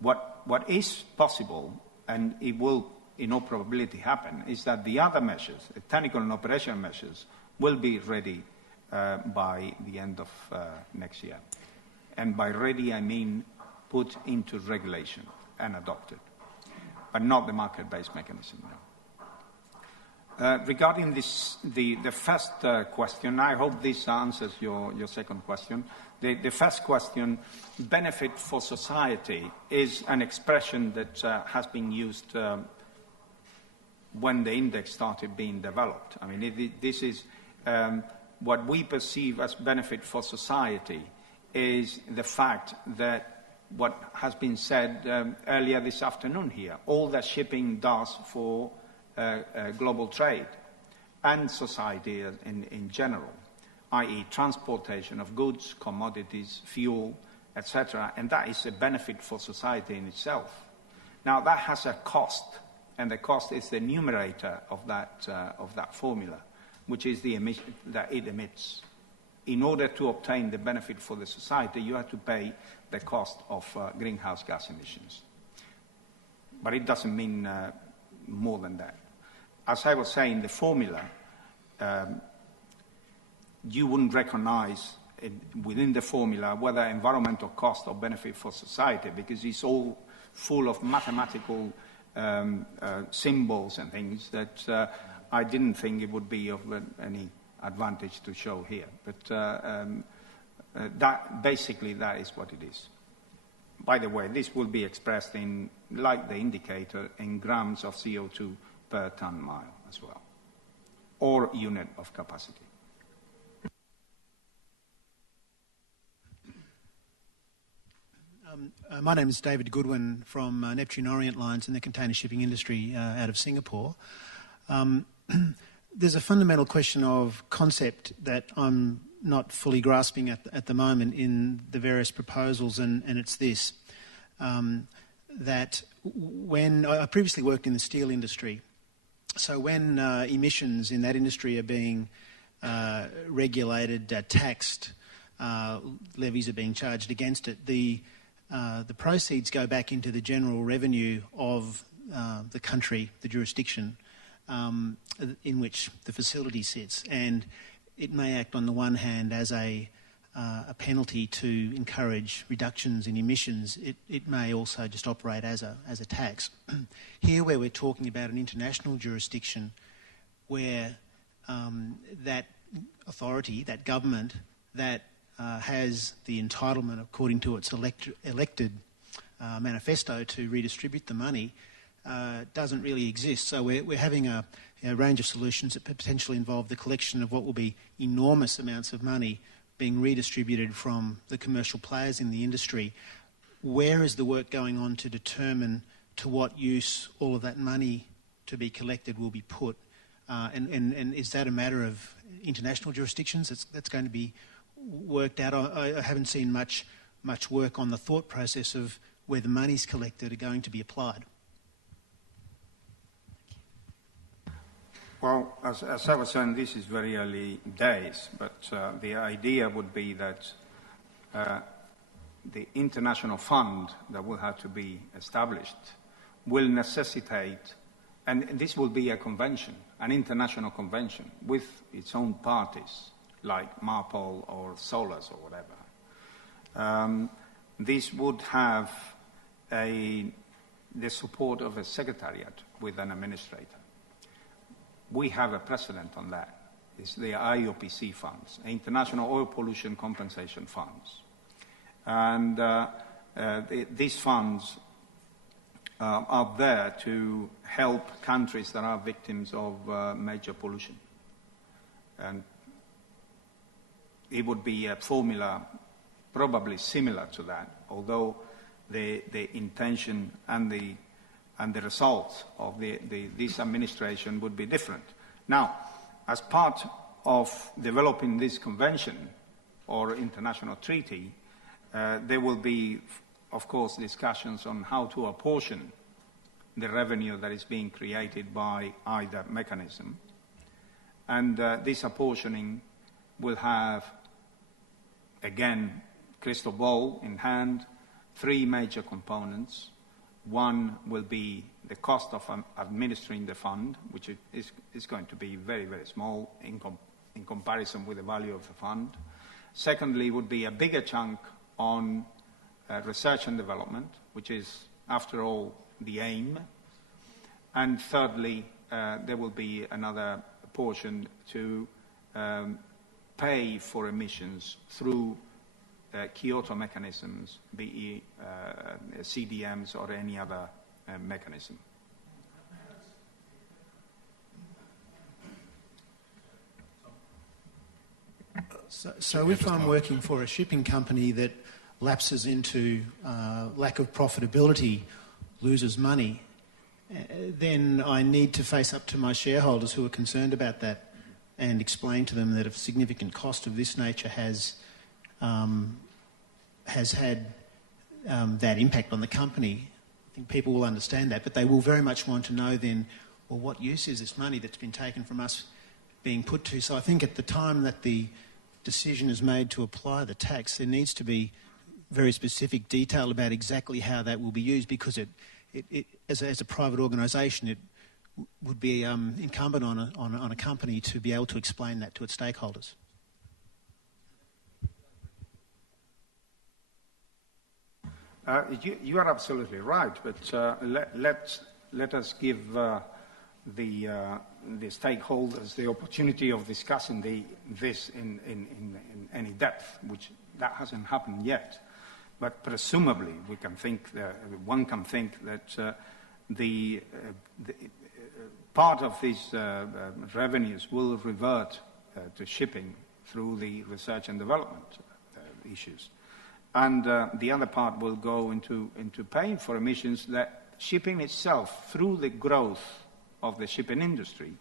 What is possible, and it will in all probability happen, is that the other measures, the technical and operational measures, will be ready by the end of next year. And by ready, I mean put into regulation and adopted, but not the market-based mechanism now. regarding this, the first question, I hope this answers your second question. The first question, benefit for society, is an expression that has been used when the index started being developed. I mean, this is what we perceive as benefit for society is the fact that what has been said earlier this afternoon here, all that shipping does for global trade and society in general, i.e. transportation of goods, commodities, fuel, etc., and that is a benefit for society in itself. Now, that has a cost, and the cost is the numerator of that formula, which is the emission that it emits. In order to obtain the benefit for the society, you have to pay the cost of greenhouse gas emissions. But it doesn't mean more than that. As I was saying, the formula, you wouldn't recognize within the formula whether environmental cost or benefit for society, because it's all full of mathematical symbols and things that I didn't think it would be of any advantage to show here. But basically that is what it is. By the way, this will be expressed in, like the indicator, in grams of CO2 per ton mile as well, or unit of capacity. My name is David Goodwin from Neptune Orient Lines in the container shipping industry out of Singapore. There's a fundamental question of concept that I'm not fully grasping at the moment in the various proposals, and it's this, that when I previously worked in the steel industry, so when emissions in that industry are being regulated, taxed, levies are being charged against it, the proceeds go back into the general revenue of the country, the jurisdiction in which the facility sits, and it may act on the one hand as a penalty to encourage reductions in emissions. It may also just operate as a tax. Here, where we're talking about an international jurisdiction, where that authority, that government, that has the entitlement, according to its elected manifesto, to redistribute the money, doesn't really exist. So we're having a range of solutions that potentially involve the collection of what will be enormous amounts of money being redistributed from the commercial players in the industry. Where is the work going on to determine to what use all of that money to be collected will be put? And is that a matter of international jurisdictions that's going to be worked out? I haven't seen much work on the thought process of where the money's collected are going to be applied. Well, as I was saying, this is very early days, but the idea would be that the international fund that will have to be established will necessitate, and this will be a convention, an international convention with its own parties, like MARPOL or SOLAS or whatever. This would have the support of a secretariat with an administrator. We have a precedent on that. It's the IOPC funds, International Oil Pollution Compensation Funds. And these funds are there to help countries that are victims of major pollution. And it would be a formula probably similar to that, although the intention and the results of this administration would be different. Now, as part of developing this convention or international treaty, there will be, of course, discussions on how to apportion the revenue that is being created by either mechanism. And this apportioning will have, again, crystal ball in hand, three major components. One will be the cost of administering the fund, which is going to be very, very small in comparison with the value of the fund. Secondly, would be a bigger chunk on research and development, which is, after all, the aim. And thirdly, there will be another portion to pay for emissions through Kyoto mechanisms, be it CDMs or any other mechanism. So if I'm working for a shipping company that lapses into lack of profitability, loses money, then I need to face up to my shareholders who are concerned about that and explain to them that a significant cost of this nature has had that impact on the company. I think people will understand that, but they will very much want to know then, well, what use is this money that's been taken from us being put to? So I think at the time that the decision is made to apply the tax, there needs to be very specific detail about exactly how that will be used, because it as a private organisation, it would be incumbent on a company to be able to explain that to its stakeholders. You are absolutely right, but let us give the stakeholders the opportunity of discussing this in any depth, which that hasn't happened yet. But presumably, one can think that the part of these revenues will revert to shipping through the research and development issues. And the other part will go into paying for emissions that shipping itself, through the growth of the shipping industry,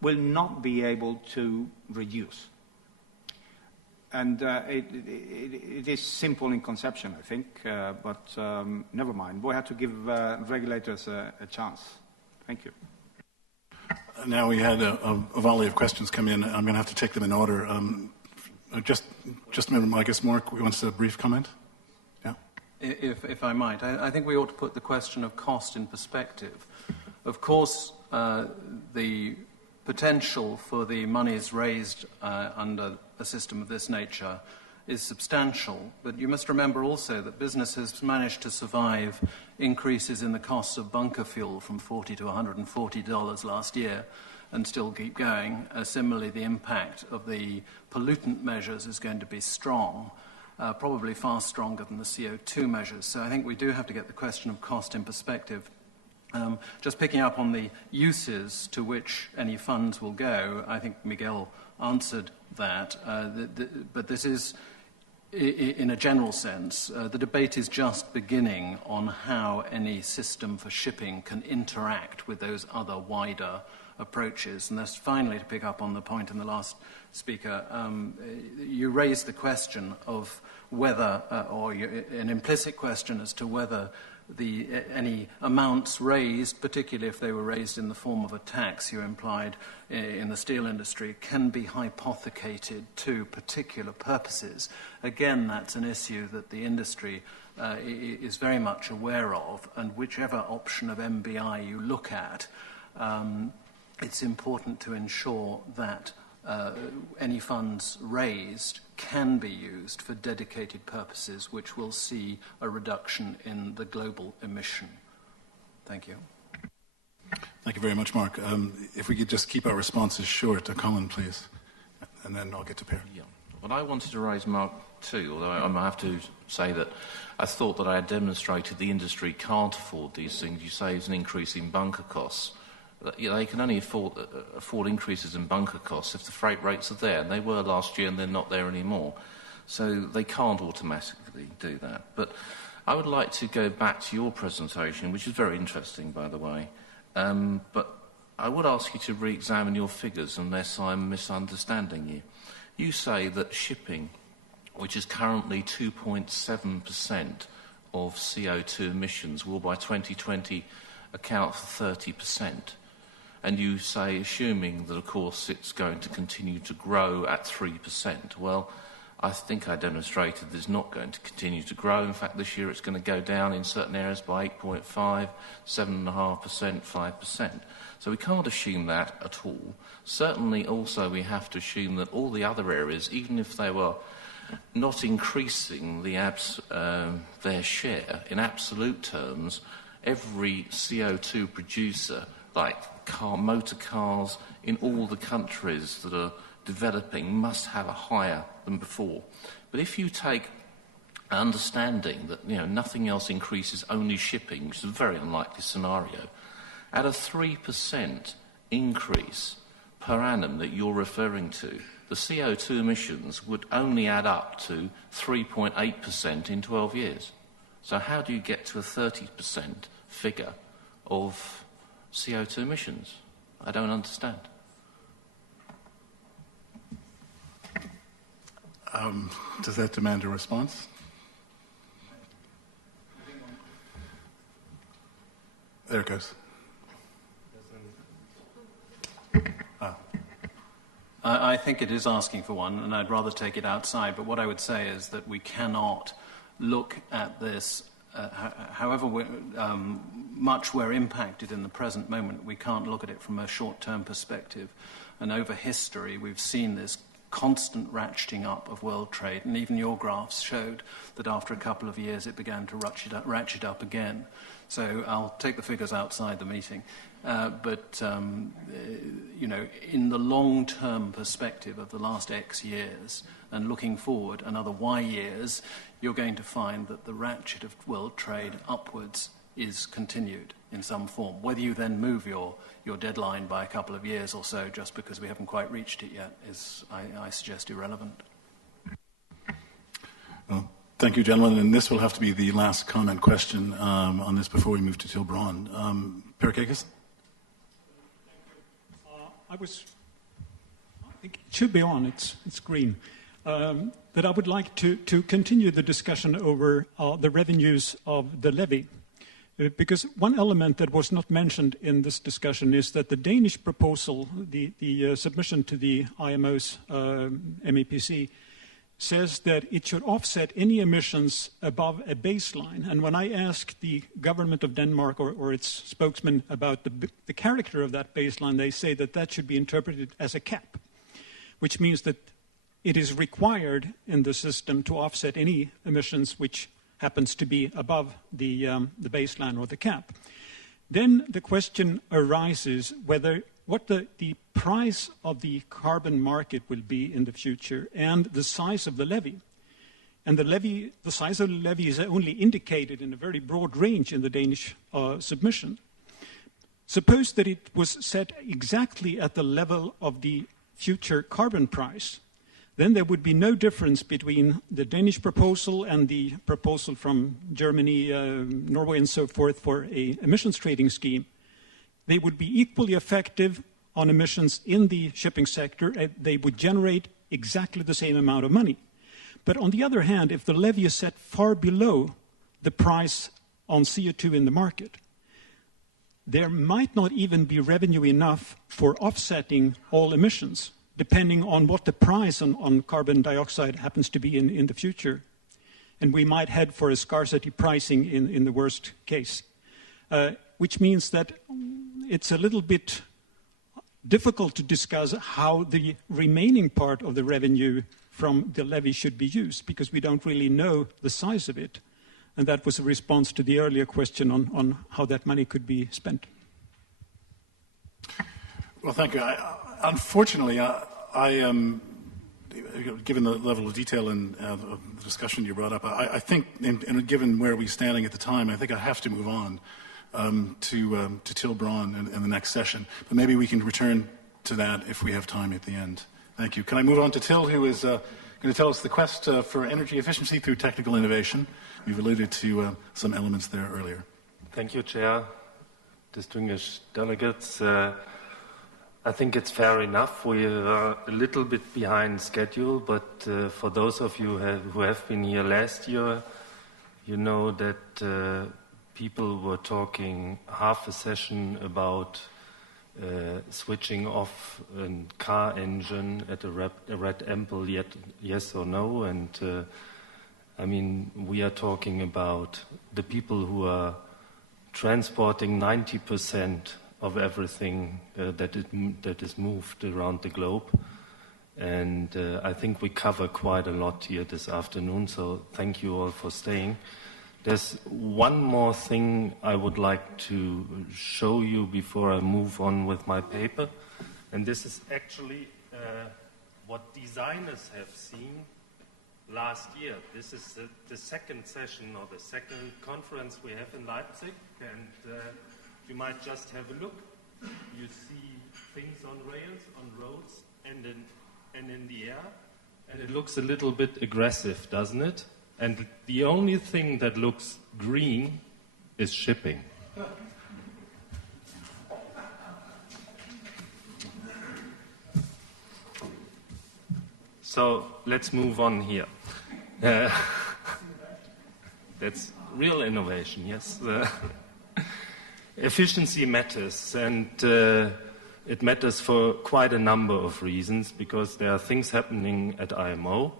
will not be able to reduce. And it is simple in conception, I think, but never mind. We have to give regulators a chance. Thank you. Now we had a volley of questions come in. I'm going to have to take them in order. Just a minute, I guess Mark wants a brief comment. Yeah. If I might, I think we ought to put the question of cost in perspective. Of course, the potential for the monies raised under a system of this nature is substantial, but you must remember also that business has managed to survive increases in the costs of bunker fuel from $40 to $140 last year and still keep going. Similarly, the impact of the pollutant measures is going to be strong, probably far stronger than the CO2 measures. So I think we do have to get the question of cost in perspective. Just picking up on the uses to which any funds will go, I think Miguel answered that, but this is, in a general sense, the debate is just beginning on how any system for shipping can interact with those other wider approaches. And that's finally to pick up on the point in the last speaker. You raised the question of whether, or an implicit question as to whether any amounts raised, particularly if they were raised in the form of a tax, you implied, in the steel industry, can be hypothecated to particular purposes. Again, that's an issue that the industry is very much aware of, and whichever option of MBI you look at, it's important to ensure that any funds raised can be used for dedicated purposes which will see a reduction in the global emission. Thank you. Thank you very much, Mark. If we could just keep our responses short. Colin, please, and then I'll get to Per. Yeah. Well, I wanted to raise Mark too, although I have to say that I thought that I had demonstrated the industry can't afford these things. You say it's an increase in bunker costs. They can only afford increases in bunker costs if the freight rates are there, and they were last year and they're not there anymore. So they can't automatically do that. But I would like to go back to your presentation, which is very interesting, by the way. But I would ask you to re-examine your figures unless I'm misunderstanding you. You say that shipping, which is currently 2.7% of CO2 emissions, will by 2020 account for 30%. And you say, assuming that, of course, it's going to continue to grow at 3%. Well, I think I demonstrated that it's not going to continue to grow. In fact, this year it's going to go down in certain areas by 8.5%, 7.5%, 5%. So we can't assume that at all. Certainly, also, we have to assume that all the other areas, even if they were not increasing their share in absolute terms, every CO2 producer like motor cars in all the countries that are developing must have a higher than before. But if you take understanding that nothing else increases, only shipping, which is a very unlikely scenario, at a 3% increase per annum that you're referring to, the CO2 emissions would only add up to 3.8% in 12 years. So how do you get to a 30% figure of CO2 emissions? I don't understand. Does that demand a response? There it goes. I think it is asking for one, and I'd rather take it outside. But what I would say is that we cannot look at this, however much we're impacted in the present moment, we can't look at it from a short-term perspective. And over history, we've seen this constant ratcheting up of world trade, and even your graphs showed that after a couple of years it began to ratchet up again. So I'll take the figures outside the meeting. But in the long-term perspective of the last X years and looking forward another Y years, you're going to find that the ratchet of world trade upwards is continued in some form. Whether you then move your deadline by a couple of years or so just because we haven't quite reached it yet is, I suggest, irrelevant. Well, thank you, gentlemen. And this will have to be the last comment question on this before we move to Till Braun. Perikakis? I think it should be on, it's green. That I would like to continue the discussion over the revenues of the levy. Because one element that was not mentioned in this discussion is that the Danish proposal, the submission to the IMO's MEPC, says that it should offset any emissions above a baseline. And when I asked the government of Denmark or its spokesman about the character of that baseline, they say that that should be interpreted as a cap, which means that it is required in the system to offset any emissions which happens to be above the baseline or the cap. Then the question arises what the price of the carbon market will be in the future and the size of the levy. And the size of the levy is only indicated in a very broad range in the Danish submission. Suppose that it was set exactly at the level of the future carbon price, then there would be no difference between the Danish proposal and the proposal from Germany, Norway, and so forth for an emissions trading scheme. They would be equally effective on emissions in the shipping sector. They would generate exactly the same amount of money. But on the other hand, if the levy is set far below the price on CO2 in the market, there might not even be revenue enough for offsetting all emissions, depending on what the price on carbon dioxide happens to be in the future. And we might head for a scarcity pricing in the worst case, which means that it's a little bit difficult to discuss how the remaining part of the revenue from the levy should be used, because we don't really know the size of it. And that was a response to the earlier question on how that money could be spent. Well, thank you. Unfortunately, given the level of detail and the discussion you brought up, I think, and given where we're standing at the time, I think I have to move on to Till Braun in the next session. But maybe we can return to that if we have time at the end. Thank you. Can I move on to Till, who is going to tell us the quest for energy efficiency through technical innovation? We've alluded to some elements there earlier. Thank you, Chair. Distinguished delegates. I think it's fair enough. We are a little bit behind schedule, but for those of you who have been here last year, you know that people were talking half a session about switching off a car engine at a red ample, yes or no. And I mean, we are talking about the people who are transporting 90% of everything that is moved around the globe. And I think we cover quite a lot here this afternoon, so thank you all for staying. There's one more thing I would like to show you before I move on with my paper. And this is actually what designers have seen last year. This is the second session or the second conference we have in Leipzig. And you might just have a look. You see things on rails, on roads, and in the air. And it looks a little bit aggressive, doesn't it? And the only thing that looks green is shipping. So let's move on here. That's real innovation, yes. Efficiency matters, and it matters for quite a number of reasons, because there are things happening at IMO.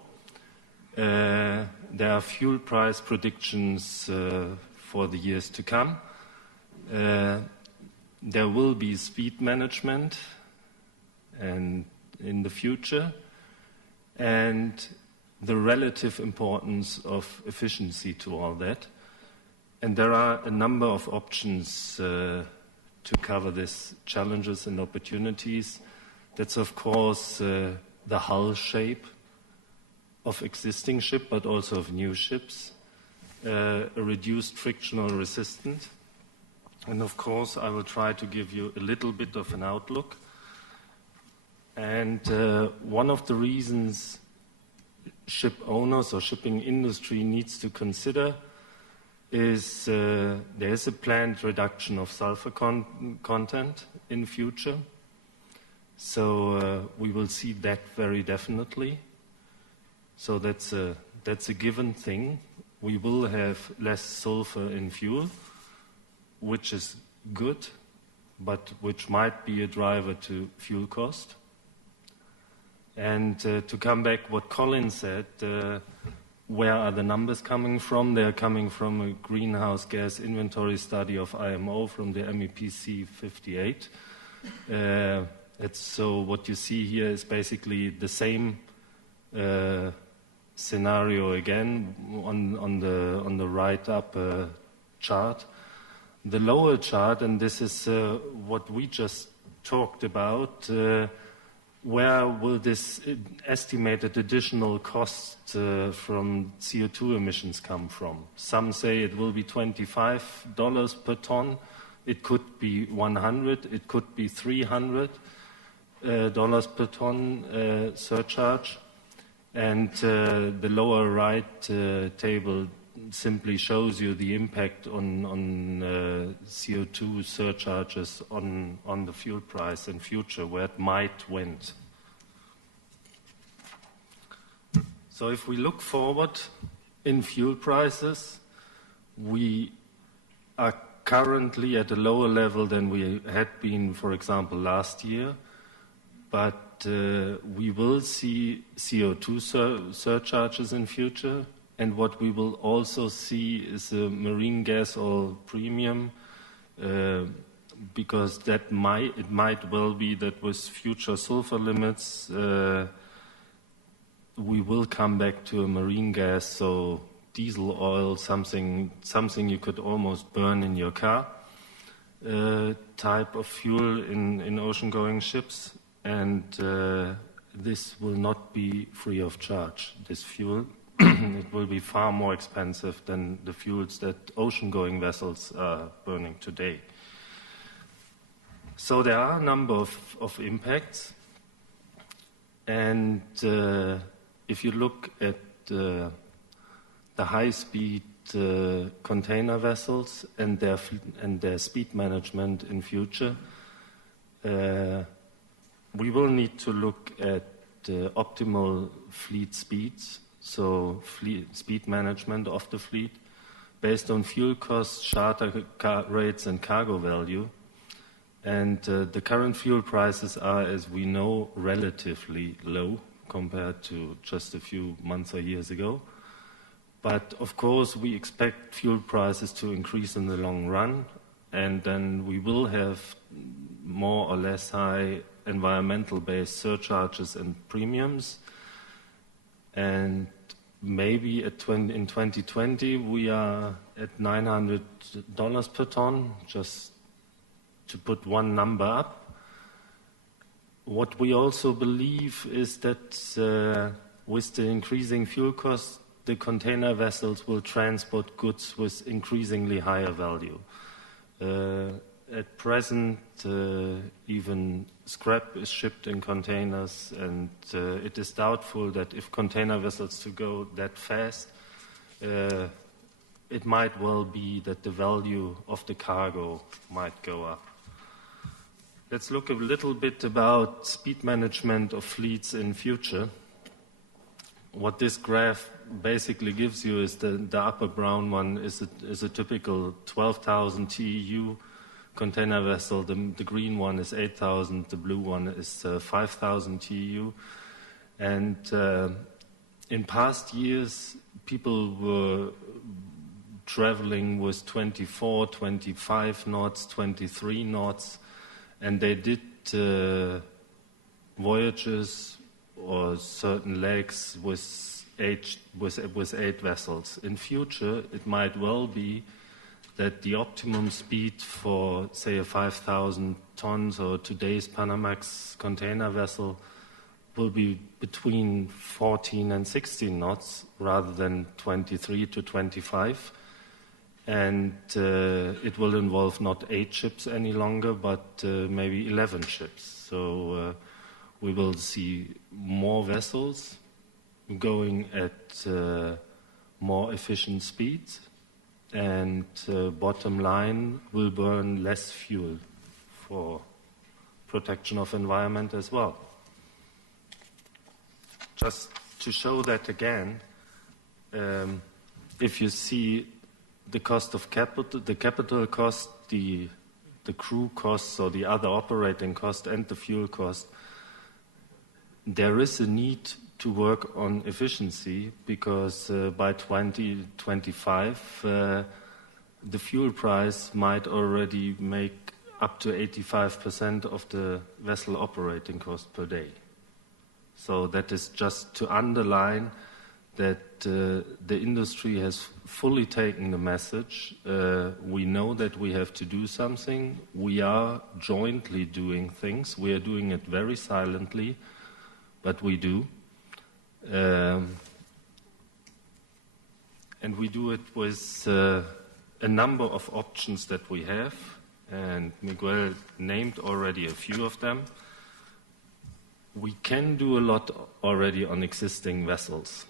There are fuel price predictions for the years to come. There will be speed management and in the future, and the relative importance of efficiency to all that. And there are a number of options to cover these challenges and opportunities. That's, of course, the hull shape of existing ship, but also of new ships, a reduced frictional resistance. And of course, I will try to give you a little bit of an outlook. And one of the reasons ship owners or shipping industry needs to consider is there is a planned reduction of sulfur content in future. So we will see that very definitely. So that's a given thing. We will have less sulfur in fuel, which is good, but which might be a driver to fuel cost. And to come back what Colin said, where are the numbers coming from? They are coming from a greenhouse gas inventory study of IMO from the MEPC 58. So what you see here is basically the same scenario again on the right up chart. The lower chart, and this is what we just talked about, where will this estimated additional cost from CO2 emissions come from? Some say it will be $25 per ton. It could be 100. It could be $300 per ton surcharge. And the lower right table simply shows you the impact on CO2 surcharges on the fuel price in future, where it might went. So if we look forward in fuel prices, we are currently at a lower level than we had been, for example, last year. But we will see CO2 surcharges in future. And what we will also see is a marine gas oil premium, because it might well be that with future sulfur limits, we will come back to a marine gas, so diesel oil, something you could almost burn in your car, type of fuel in ocean-going ships. And this will not be free of charge, this fuel. It will be far more expensive than the fuels that ocean-going vessels are burning today. So there are a number of impacts. And if you look at the high-speed container vessels and their speed management in future, we will need to look at optimal fleet speeds. So speed management of the fleet based on fuel costs, charter rates, and cargo value. And the current fuel prices are, as we know, relatively low compared to just a few months or years ago. But of course, we expect fuel prices to increase in the long run, and then we will have more or less high environmental-based surcharges and premiums. And maybe in 2020 we are at $900 per ton, just to put one number up. What we also believe is that with the increasing fuel costs, the container vessels will transport goods with increasingly higher value. At present, even scrap is shipped in containers, and it is doubtful that if container vessels to go that fast, it might well be that the value of the cargo might go up. Let's look a little bit about speed management of fleets in future. What this graph basically gives you is the upper brown one is a typical 12,000 TEU container vessel. The green one is 8,000. The blue one is 5,000 TEU. And in past years, people were traveling with 24, 25 knots, 23 knots, and they did voyages or certain legs with 8 vessels. In future, it might well be that the optimum speed for, say, a 5,000 tons or today's Panamax container vessel will be between 14 and 16 knots rather than 23 to 25. And it will involve not 8 ships any longer, but maybe 11 ships. So we will see more vessels going at more efficient speeds, and bottom line will burn less fuel for protection of environment as well. Just to show that again, if you see the cost of capital, the capital cost, the crew costs or the other operating cost and the fuel cost, there is a need to work on efficiency because by 2025 the fuel price might already make up to 85% of the vessel operating cost per day. So that is just to underline that the industry has fully taken the message. We know that we have to do something. We are jointly doing things. We are doing it very silently, but we do. And we do it with a number of options that we have, and Miguel named already a few of them. We can do a lot already on existing vessels.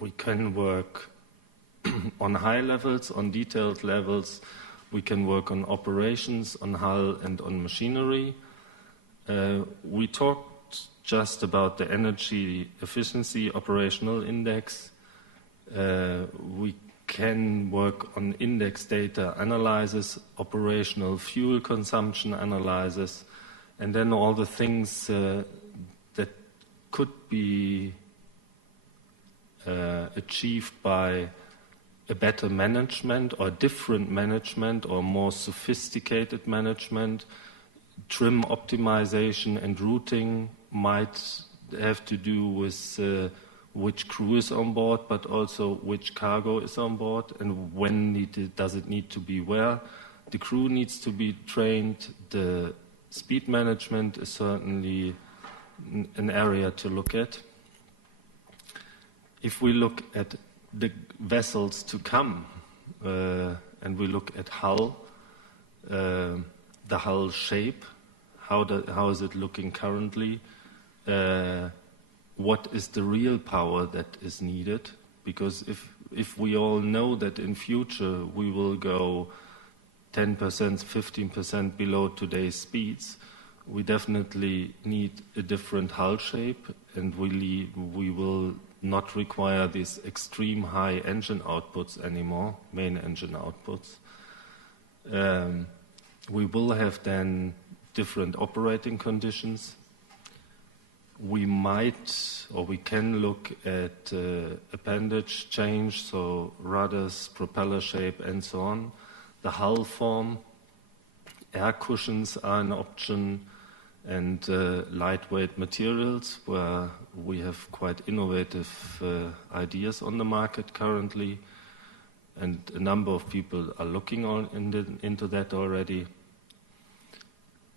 We can work on high levels, on detailed levels. We can work on operations, on hull and on machinery. We talked just about the energy efficiency operational index. We can work on index data analysis, operational fuel consumption analysis, and then all the things that could be achieved by a better management or different management or more sophisticated management. Trim optimization and routing might have to do with which crew is on board, but also which cargo is on board and when does it need to be where. The crew needs to be trained. The speed management is certainly an area to look at. If we look at the vessels to come and we look at hull, the hull shape, how is it looking currently? What is the real power that is needed? Because if we all know that in future we will go 10%, 15% below today's speeds, we definitely need a different hull shape, and we will not require these extreme high engine outputs anymore, main engine outputs. We will have then different operating conditions. We might or we can look at appendage change, so rudders, propeller shape, and so on. The hull form, air cushions are an option. and lightweight materials, where we have quite innovative ideas on the market currently, and a number of people are looking into that already.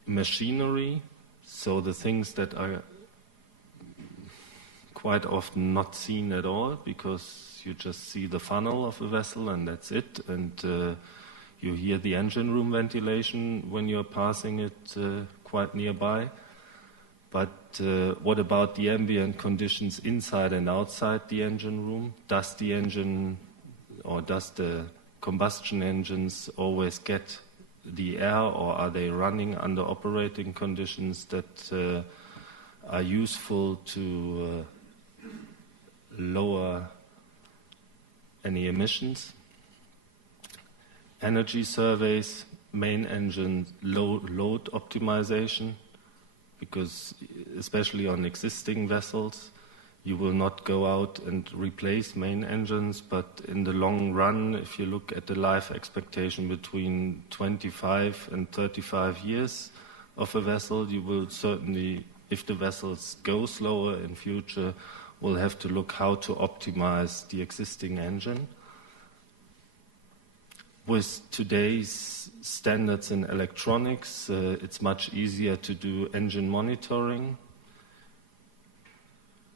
Machinery, so the things that are quite often not seen at all, because you just see the funnel of a vessel and that's it, and you hear the engine room ventilation when you're passing it quite nearby. But what about the ambient conditions inside and outside the engine room? Does the engine or does the combustion engines always get the air, or are they running under operating conditions that are useful to lower any emissions? Energy surveys, main engine load optimization, because especially on existing vessels, you will not go out and replace main engines, but in the long run, if you look at the life expectation between 25 and 35 years of a vessel, you will certainly, if the vessels go slower in future, will have to look how to optimize the existing engine. With today's standards in electronics, it's much easier to do engine monitoring.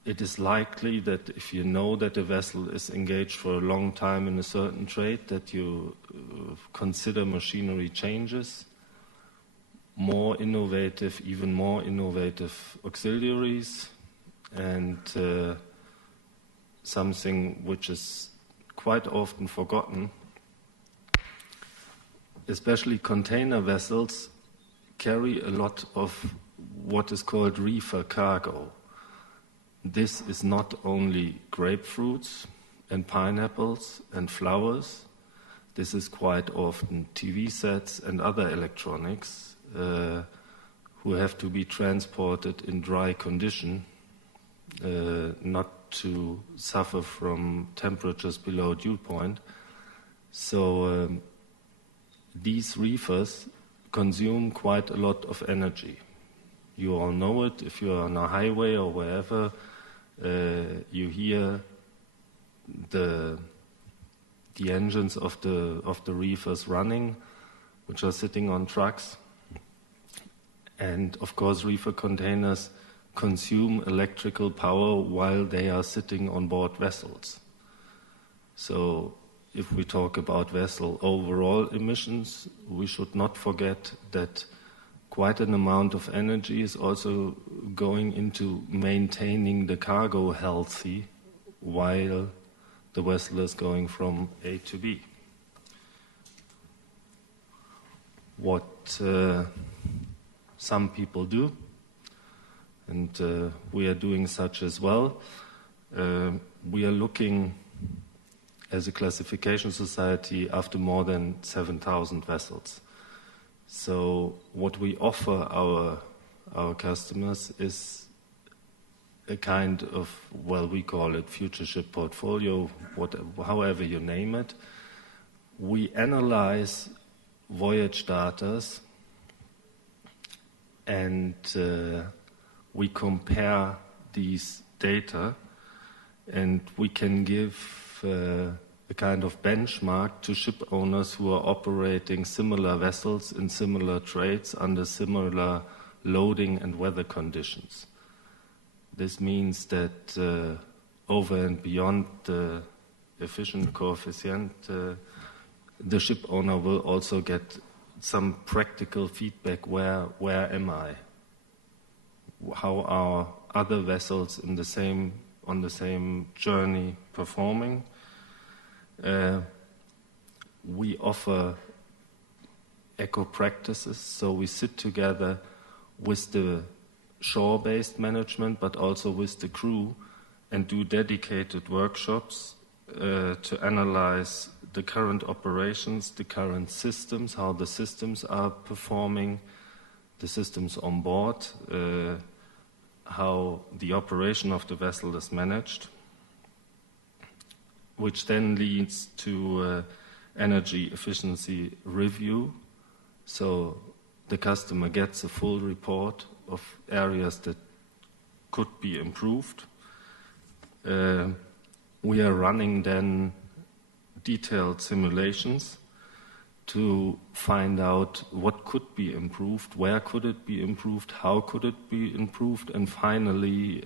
It is likely that if you know that a vessel is engaged for a long time in a certain trade, that you consider machinery changes, more innovative, even more innovative auxiliaries, and something which is quite often forgotten. Especially container vessels carry a lot of what is called reefer cargo. This is not only grapefruits and pineapples and flowers. This is quite often TV sets and other electronics who have to be transported in dry condition, not to suffer from temperatures below dew point. So these reefers consume quite a lot of energy. You all know it. If you're on a highway or wherever, you hear the engines of the reefers running, which are sitting on trucks. And of course, reefer containers consume electrical power while they are sitting on board vessels. So if we talk about vessel overall emissions, we should not forget that quite an amount of energy is also going into maintaining the cargo healthy while the vessel is going from A to B. What some people do, and we are doing such as well, we are looking as a classification society after more than 7,000 vessels. So what we offer our customers is a kind of, well, we call it future ship portfolio, however you name it. We analyze voyage data and we compare these data, and we can give a kind of benchmark to ship owners who are operating similar vessels in similar trades under similar loading and weather conditions. This means that over and beyond the efficient coefficient, the ship owner will also get some practical feedback. Where am I? How are other vessels on the same journey performing? We offer eco practices, so we sit together with the shore-based management, but also with the crew, and do dedicated workshops to analyze the current operations, the current systems, how the systems are performing, the systems on board, how the operation of the vessel is managed, which then leads to energy efficiency review. So the customer gets a full report of areas that could be improved. We are running then detailed simulations to find out what could be improved, where could it be improved, how could it be improved, and finally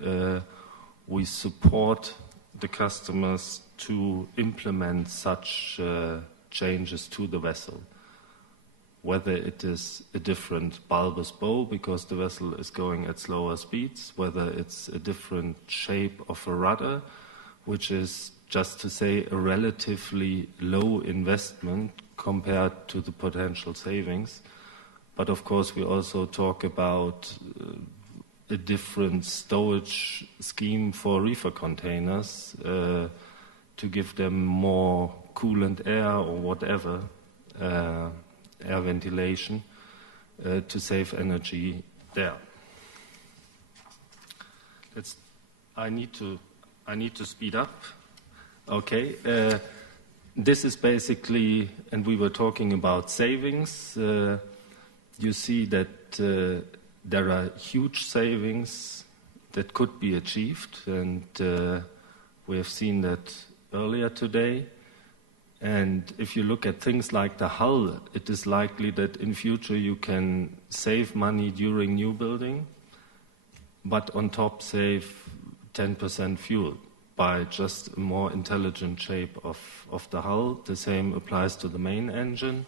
we support the customers to implement such changes to the vessel. Whether it is a different bulbous bow because the vessel is going at slower speeds, whether it's a different shape of a rudder, which is, just to say, a relatively low investment compared to the potential savings. But of course we also talk about a different stowage scheme for reefer containers to give them more coolant air or whatever, air ventilation, to save energy there. I need to speed up. Okay. This is basically, and we were talking about savings. You see that there are huge savings that could be achieved, and we have seen that earlier today. And if you look at things like the hull, it is likely that in future you can save money during new building, but on top save 10% fuel by just a more intelligent shape of the hull. The same applies to the main engine.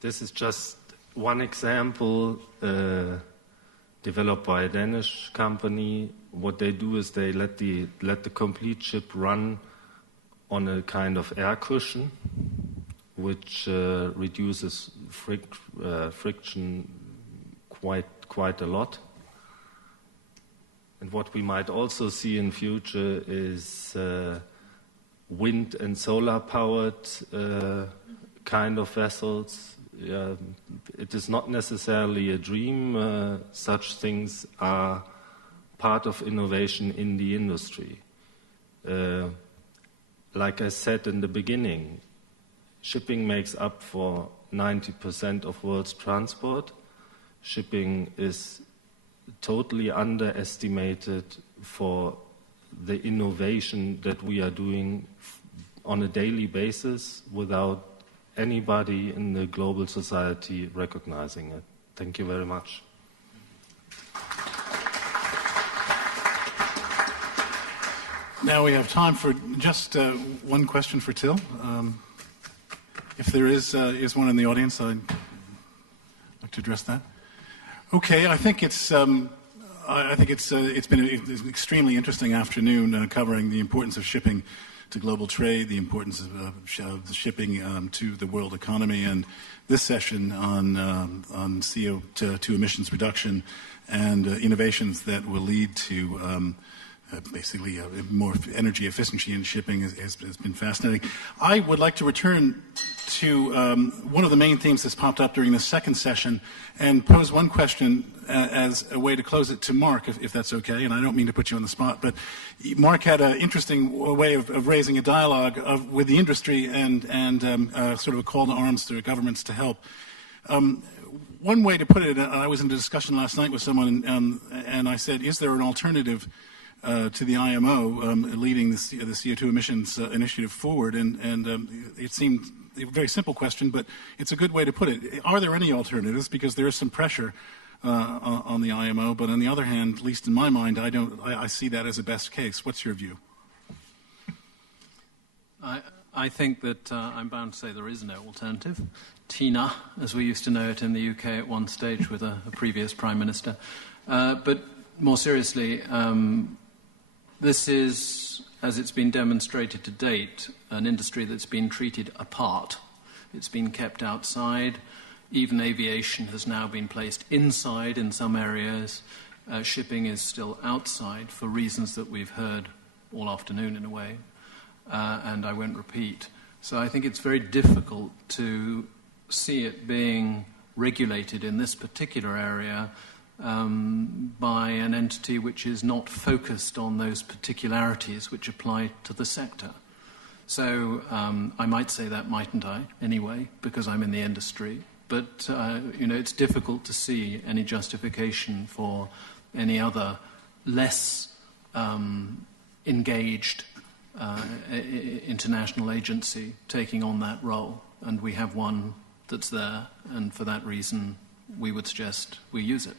This is just one example developed by a Danish company. What they do is they let the complete ship run on a kind of air cushion, which reduces friction quite a lot. And what we might also see in future is wind and solar powered kind of vessels. It is not necessarily a dream. Such things are part of innovation in the industry. Like I said in the beginning, shipping makes up for 90% of world's transport. Shipping is totally underestimated for the innovation that we are doing on a daily basis without anybody in the global society recognizing it. Thank you very much. Now we have time for just one question for Till. If there is one in the audience, I'd like to address that. Okay, I think it's been an extremely interesting afternoon covering the importance of shipping to global trade, the importance of shipping to the world economy, and this session on CO2 emissions reduction and innovations that will lead to basically more energy efficiency in shipping has been fascinating. I would like to return to one of the main themes that's popped up during the second session and pose one question as a way to close it to Mark, if that's okay. And I don't mean to put you on the spot, but Mark had an interesting way of raising a dialogue with the industry and sort of a call to arms to governments to help. One way to put it, I was in a discussion last night with someone, and I said, is there an alternative to the IMO leading the CO2 emissions initiative forward? And it seemed a very simple question, but it's a good way to put it. Are there any alternatives? Because there is some pressure on the IMO, but on the other hand, at least in my mind, I see that as a best case. What's your view? I think that I'm bound to say there is no alternative. TINA, as we used to know it in the UK at one stage with a previous Prime Minister. But more seriously, this is, as it's been demonstrated to date, an industry that's been treated apart. It's been kept outside. Even aviation has now been placed inside in some areas. Shipping is still outside for reasons that we've heard all afternoon in a way, and I won't repeat. So I think it's very difficult to see it being regulated in this particular area by an entity which is not focused on those particularities which apply to the sector. So I might say that, mightn't I, anyway, because I'm in the industry. but it's difficult to see any justification for any other less engaged international agency taking on that role. And we have one that's there, and for that reason, we would suggest we use it.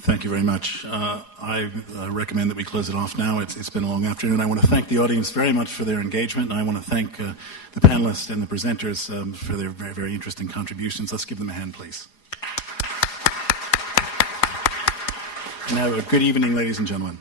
Thank you very much. I recommend that we close it off now. It's been a long afternoon. I want to thank the audience very much for their engagement, and I want to thank the panelists and the presenters for their very, very interesting contributions. Let's give them a hand, please. Now, good evening, ladies and gentlemen.